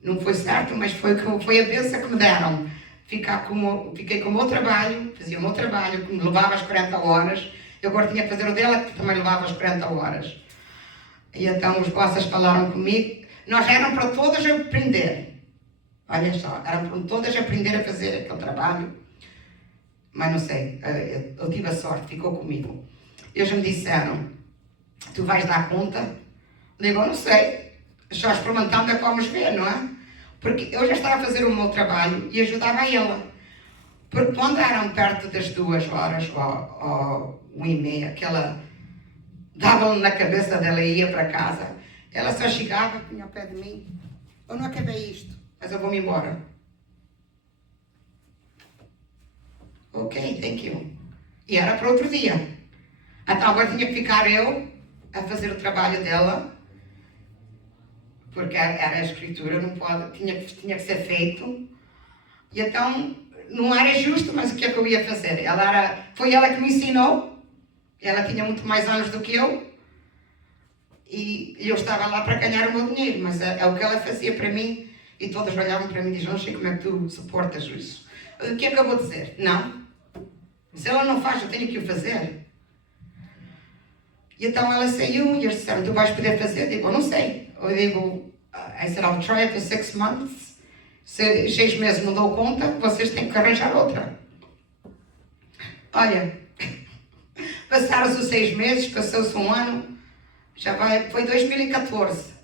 Não foi certo, mas foi a bênção que me deram. Fiquei com o meu trabalho, fazia o meu trabalho, que me levava às 40 horas. Eu agora tinha que fazer o dela, que também levava às 40 horas. E então os bosses falaram comigo. Nós eram para todas aprender. Olha só, eram para todas aprender a fazer aquele trabalho. Mas não sei, eu tive a sorte, ficou comigo. Eles me disseram, tu vais dar conta? Eu digo, eu não sei. Só experimentando é que vamos ver, não é? Porque eu já estava a fazer o meu trabalho e ajudava ela. Porque quando eram perto das 2 horas ou 1h30, que ela dava-me na cabeça dela e ia para casa, ela só chegava, punha ao pé de mim. Eu não acabei isto, mas eu vou-me embora. Ok, thank you. E era para outro dia. Então agora tinha que ficar eu a fazer o trabalho dela. Porque era a escritura, não pode, tinha que ser feito. E então, não era justo, mas o que é que eu ia fazer? Foi ela que me ensinou. Ela tinha muito mais anos do que eu. E eu estava lá para ganhar o meu dinheiro, mas é o que ela fazia para mim. E todas olhavam para mim e diziam, não sei como é que tu suportas isso. O que é que eu vou dizer? Não. Se ela não faz, eu tenho que o fazer. E então ela saiu e eles disseram, tu vais poder fazer? Eu digo, eu não sei. Eu digo, I said, I'll try it for 6 months. Se 6 meses não dou conta, vocês têm que arranjar outra. Olha, passaram-se os 6 meses, passou-se 1 ano, foi 2014.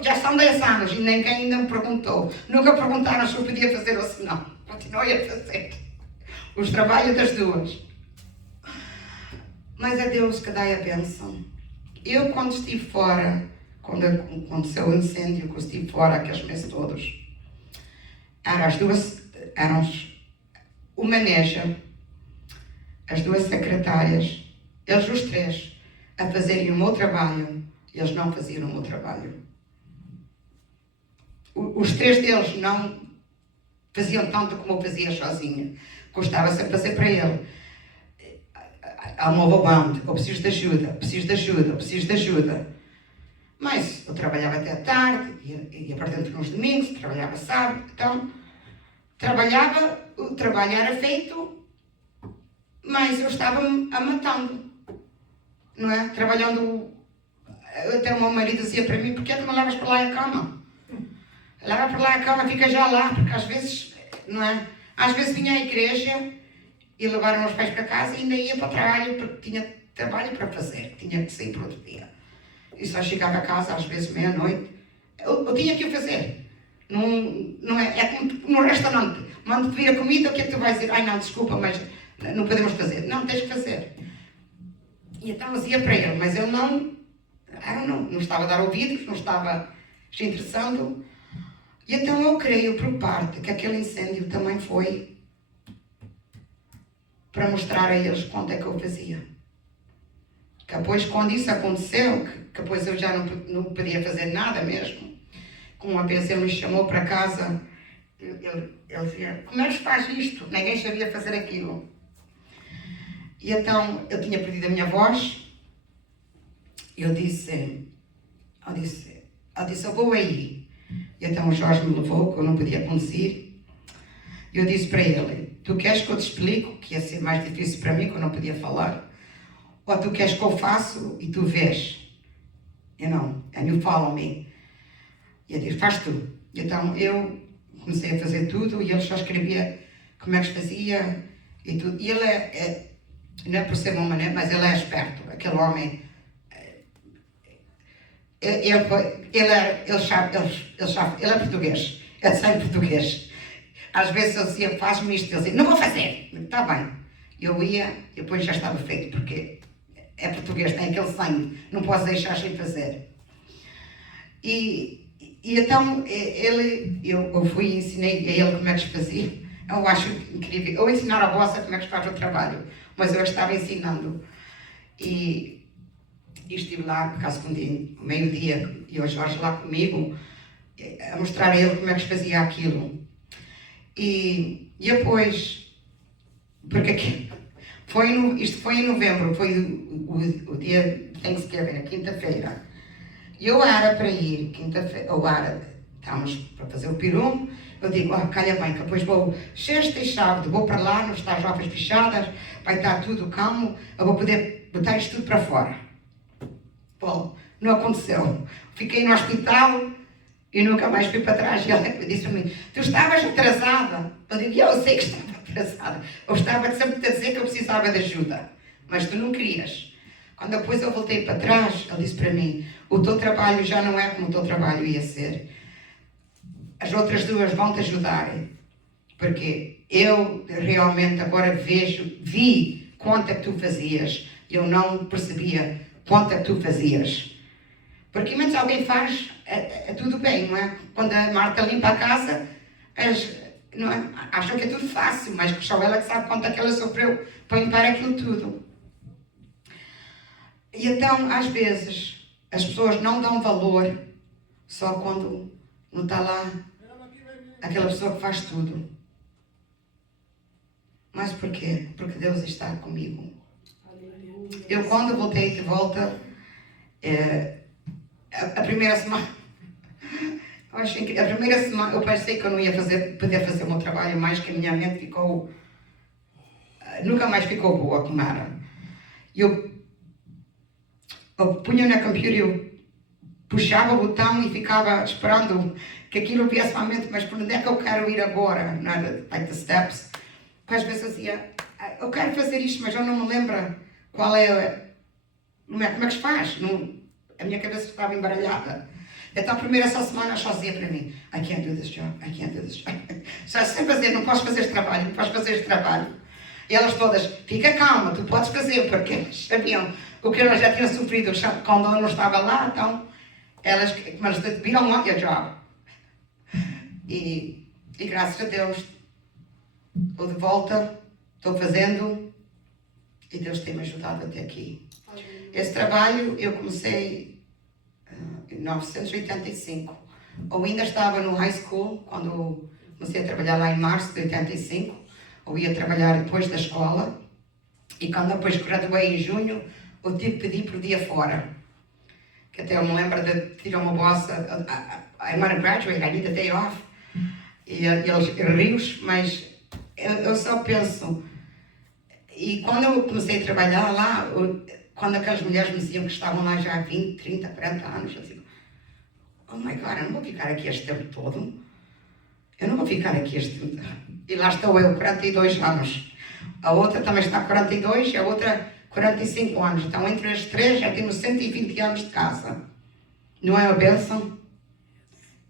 Já são 10 anos e ninguém ainda me perguntou. Nunca perguntaram se eu podia fazer ou se não. Continuei a fazer os trabalhos das duas. Mas é Deus que dá a bênção. Eu, quando estive fora, quando aconteceu o incêndio, que eu estive fora aqueles meses todos, eram o manager, as 2 secretárias, eles os 3, a fazerem o meu trabalho, eles não faziam o meu trabalho. Os 3 deles não faziam tanto como eu fazia sozinha. Gostava sempre de fazer para ele. I'm overwhelmed, eu preciso de ajuda. Mas eu trabalhava até à tarde, ia para dentro nos domingos, trabalhava sábado, então o trabalho era feito, mas eu estava-me matando, não é? Trabalhando, até o meu marido dizia para mim, porquê é que me levas para lá a cama? Leva para lá a cama, fica já lá, porque às vezes, não é? Às vezes vinha à igreja e levaram meus pais para casa e ainda ia para o trabalho, porque tinha trabalho para fazer, tinha que sair para outro dia. E só chegava a casa às vezes meia-noite. Eu tinha que o fazer. Não é, é como no restaurante. Mando pedir a comida, o que é que tu vais dizer? Ai não, desculpa, mas não podemos fazer. Não, tens que fazer. E então eu dizia para ele, mas ele não estava a dar ouvidos, não estava se interessando. E então eu creio por parte que aquele incêndio também foi para mostrar a eles quanto é que eu fazia. Que depois, quando isso aconteceu, que depois eu já não podia fazer nada mesmo. Uma vez ele me chamou para casa, ele dizia, como é que se faz isto? Ninguém sabia fazer aquilo. E então, eu tinha perdido a minha voz, eu disse, eu vou aí. E então o Jorge me levou, que eu não podia conduzir. E eu disse para ele, tu queres que eu te explique, que ia ser mais difícil para mim, que eu não podia falar? Ou tu queres que eu faço e tu vês? And you follow me. E ele disse, faz tu. E então eu comecei a fazer tudo e ele só escrevia como é que se fazia e tudo. E ele não é por ser uma maneira, mas ele é esperto. Aquele homem, ele é português. Ele sabe português. Às vezes eu dizia, faz-me isto. Ele dizia, não vou fazer. Está bem. Eu ia e depois já estava feito, porque é português, tem aquele sangue. Não posso deixar sem fazer. E então eu fui e ensinei a ele como é que se fazia. Eu acho incrível. Eu ensinar a vossa como é que se faz o trabalho, mas eu estava ensinando. E estive lá, por acaso, meio-dia, e o Jorge lá comigo, a mostrar a ele como é que se fazia aquilo. E depois, porque isto foi em novembro, foi o dia de Thanksgiving, a quinta-feira. E eu era para ir, quinta-feira, estávamos para fazer o peru, eu digo, calha bem, que depois vou, sexta e sábado, vou para lá, não está as obras fechadas, vai estar tudo calmo, eu vou poder botar isto tudo para fora. Bom, não aconteceu. Fiquei no hospital e nunca mais fui para trás. E ele disse para mim, tu estavas atrasada. Eu digo, eu sei que estava atrasada. Eu estava sempre a dizer que eu precisava de ajuda, mas tu não querias. Quando depois eu voltei para trás, ele disse para mim, o teu trabalho já não é como o teu trabalho ia ser. As outras duas vão te ajudar, porque eu realmente agora vi quanto é que tu fazias. Eu não percebia quanto é que tu fazias. Porque menos alguém faz, é tudo bem, não é? Quando a Marta limpa a casa, não é? Acham que é tudo fácil, mas só ela que sabe quanto é que ela sofreu para limpar aquilo tudo. E então, às vezes, as pessoas não dão valor só quando não está lá aquela pessoa que faz tudo. Mas porquê? Porque Deus está comigo. Eu, quando voltei de volta, a primeira semana, eu achei que a primeira semana eu pensei que eu não ia poder fazer o meu trabalho mais, que a minha mente ficou, nunca mais ficou boa como era. Eu punha na computer, eu puxava o botão e ficava esperando que aquilo viesse para a mente, mas por onde é que eu quero ir agora? Não era like the steps. Porque às vezes eu dizia, eu quero fazer isto, mas eu não me lembro qual é, como é que se faz. A minha cabeça estava embaralhada. Então a primeira semana só dizia para mim, I can't do this job, I can't do this job. Só sempre a dizer, não posso fazer este trabalho, não posso fazer este trabalho. E elas todas, fica calma, tu podes fazer, porque elas sabiam o que elas já tinham sofrido quando eu não estava lá, então elas viram want your job. E graças a Deus, estou de volta, estou fazendo, e Deus tem me ajudado até aqui. Esse trabalho eu comecei em 1985. Eu ainda estava no high school, quando comecei a trabalhar lá em março de 85. Eu ia trabalhar depois da escola. E quando depois graduei em junho, eu tive que pedir por dia fora. Que até eu me lembro de pedir a uma boss, I want to graduate, I need a day off. E eles riam, mas eu só penso. E quando eu comecei a trabalhar lá, quando aquelas mulheres me diziam que estavam lá já há 20, 30, 40 anos, eu digo, oh my God, eu não vou ficar aqui este tempo todo. Eu não vou ficar aqui este tempo. E lá estou eu, 42 anos. A outra também está 42 e a outra 45 anos. Então, entre as três, já temos 120 anos de casa. Não é uma bênção?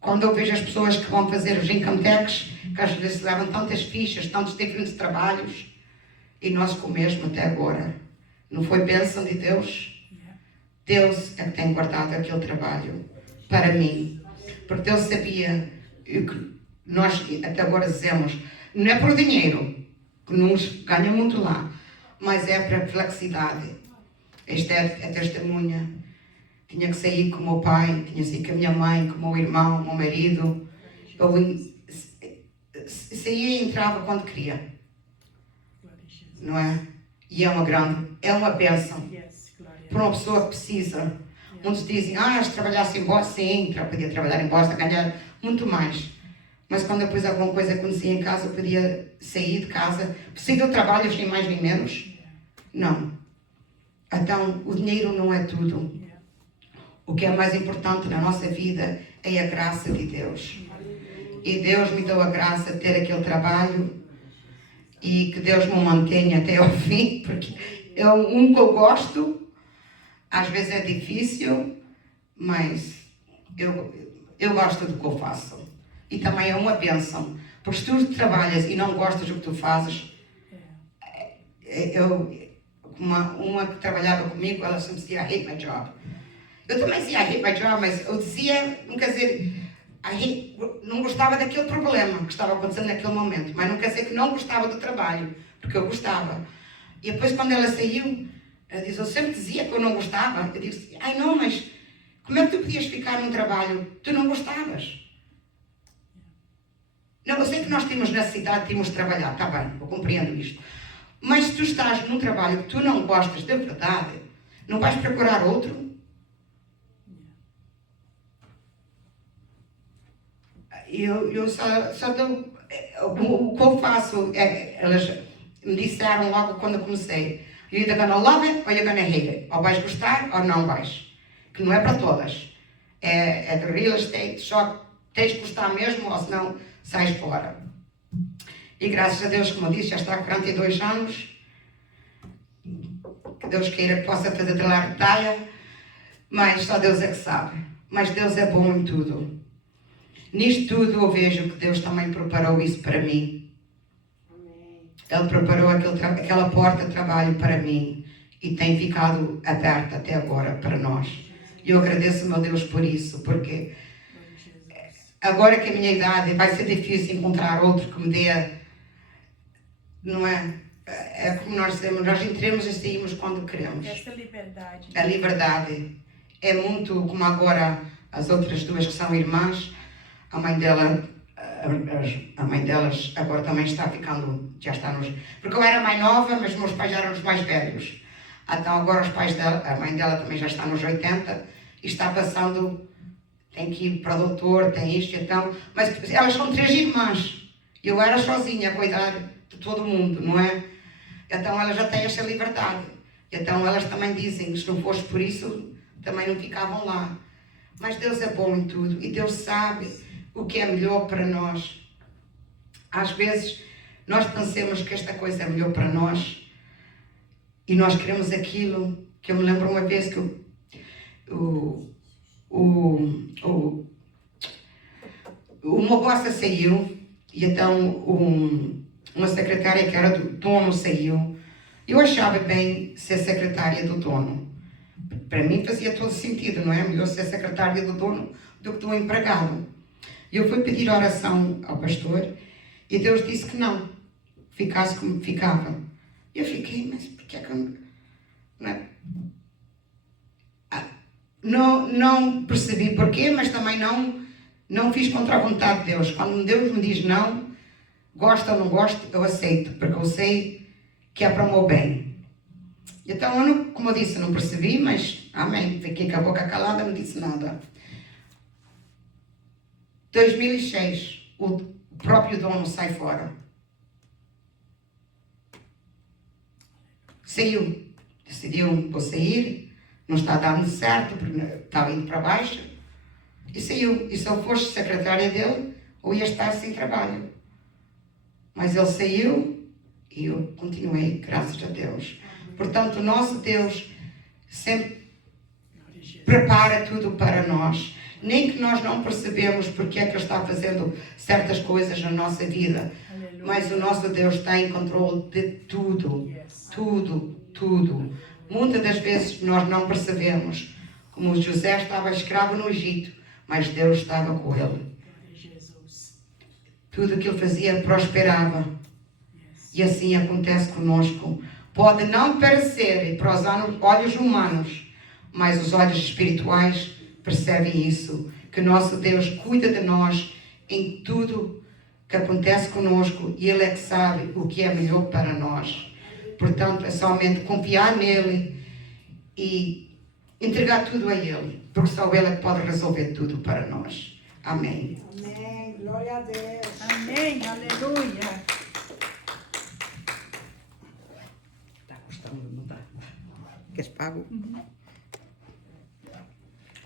quando eu vejo as pessoas que vão fazer os income tax, que às vezes levam tantas fichas, tantos diferentes trabalhos, e nós com o mesmo até agora. Não foi bênção de Deus? Deus é que tem guardado aquele trabalho para mim. Porque Deus sabia o que nós até agora dizemos, não é por dinheiro, que nos ganha muito lá, mas é para flexibilidade. Esta é a testemunha. Tinha que sair com o meu pai, tinha que sair com a minha mãe, com o meu irmão, o meu marido. Eu saía e entrava quando queria. Não é? E é uma bênção. Para uma pessoa que precisa. Muitos dizem, se trabalhasse em Boston, sim, podia trabalhar em Boston, ganhar muito mais. Mas quando eu pus alguma coisa que acontecia em casa, eu podia sair de casa. Preciso do trabalho, nem mais nem menos? Não. Então, o dinheiro não é tudo. O que é mais importante na nossa vida é a graça de Deus. E Deus me deu a graça de ter aquele trabalho e que Deus me mantenha até ao fim, porque é um que eu gosto. Às vezes é difícil, mas eu gosto do que eu faço. E também é uma bênção. Porque se tu trabalhas e não gostas do que tu fazes, uma que trabalhava comigo, ela sempre dizia, I hate my job. Eu também dizia, I hate my job, mas eu dizia, não quer dizer, não gostava daquele problema que estava acontecendo naquele momento. Mas não quer dizer que não gostava do trabalho, porque eu gostava. E depois quando ela saiu, ela disse, eu sempre dizia que eu não gostava. Eu disse, não, mas como é que tu podias ficar num trabalho que tu não gostavas? Não, eu sei que nós temos necessidade, temos de trabalhar, está bem, eu compreendo isto. Mas se tu estás num trabalho que tu não gostas de verdade, não vais procurar outro? Eu só dou... O que eu faço, elas me disseram logo quando eu comecei, you're either gonna love it or you're gonna hate it. Ou vais gostar ou não vais. Que não é para todas. É de real estate, só tens de gostar mesmo, ou senão sais fora. E graças a Deus, como eu disse, já está há 42 anos. Que Deus queira que possa fazer de lá retalha. Mas só Deus é que sabe. Mas Deus é bom em tudo. Nisto tudo eu vejo que Deus também preparou isso para mim. Ele preparou aquela porta de trabalho para mim. E tem ficado aberta até agora para nós. E eu agradeço, meu Deus, por isso. Porque agora que a minha idade vai ser difícil encontrar outro que me dê, não é? É como nós dizemos, nós entramos e saímos quando queremos. Essa liberdade. A liberdade é muito como agora as outras duas que são irmãs, a mãe delas agora também está ficando, já está nos... Porque eu era mais nova, mas meus pais eram os mais velhos. Então agora os pais dela, a mãe dela também já está nos 80 e está passando... Tem que ir para o doutor, tem isto, então... Mas elas são 3 irmãs. Eu era sozinha a cuidar de todo mundo, não é? Então elas já têm essa liberdade. Então elas também dizem que se não fosse por isso, também não ficavam lá. Mas Deus é bom em tudo. E Deus sabe o que é melhor para nós. Às vezes, nós pensamos que esta coisa é melhor para nós. E nós queremos aquilo. Que eu me lembro uma vez que o moça saiu e então uma secretária que era do dono saiu. Eu achava bem ser secretária do dono. Para mim fazia todo sentido, não é? Melhor ser secretária do dono do que do empregado. E eu fui pedir oração ao pastor e Deus disse que não, ficasse como ficava. Eu fiquei, mas porquê que eu não percebi porquê, mas também não fiz contra a vontade de Deus. Quando Deus me diz não, gosto ou não gosto, eu aceito, porque eu sei que é para o meu bem. Então, eu não, como eu disse, não percebi, mas amém, fiquei com a boca calada, não disse nada. 2006, o próprio dono sai fora. Saiu, decidiu, vou sair. Não está dando certo, porque estava indo para baixo. E saiu. E se eu fosse secretária dele, eu ia estar sem trabalho. Mas ele saiu e eu continuei, graças a Deus. Portanto, o nosso Deus sempre prepara tudo para nós. nem que nós não percebemos porque é que Ele está fazendo certas coisas na nossa vida. Mas o nosso Deus está em controle de tudo. Tudo, tudo. Muitas das vezes nós não percebemos. Como José estava escravo no Egito, mas Deus estava com ele. Tudo que ele fazia prosperava. E assim acontece conosco. Pode não parecer para os olhos humanos, mas os olhos espirituais percebem isso. Que nosso Deus cuida de nós em tudo que acontece conosco e Ele é que sabe o que é melhor para nós. Portanto, é somente confiar nele e entregar tudo a Ele, porque só Ele é que pode resolver tudo para nós. Amém. Amém. Glória a Deus. Amém, aleluia. Está gostando, não está? Queres pago?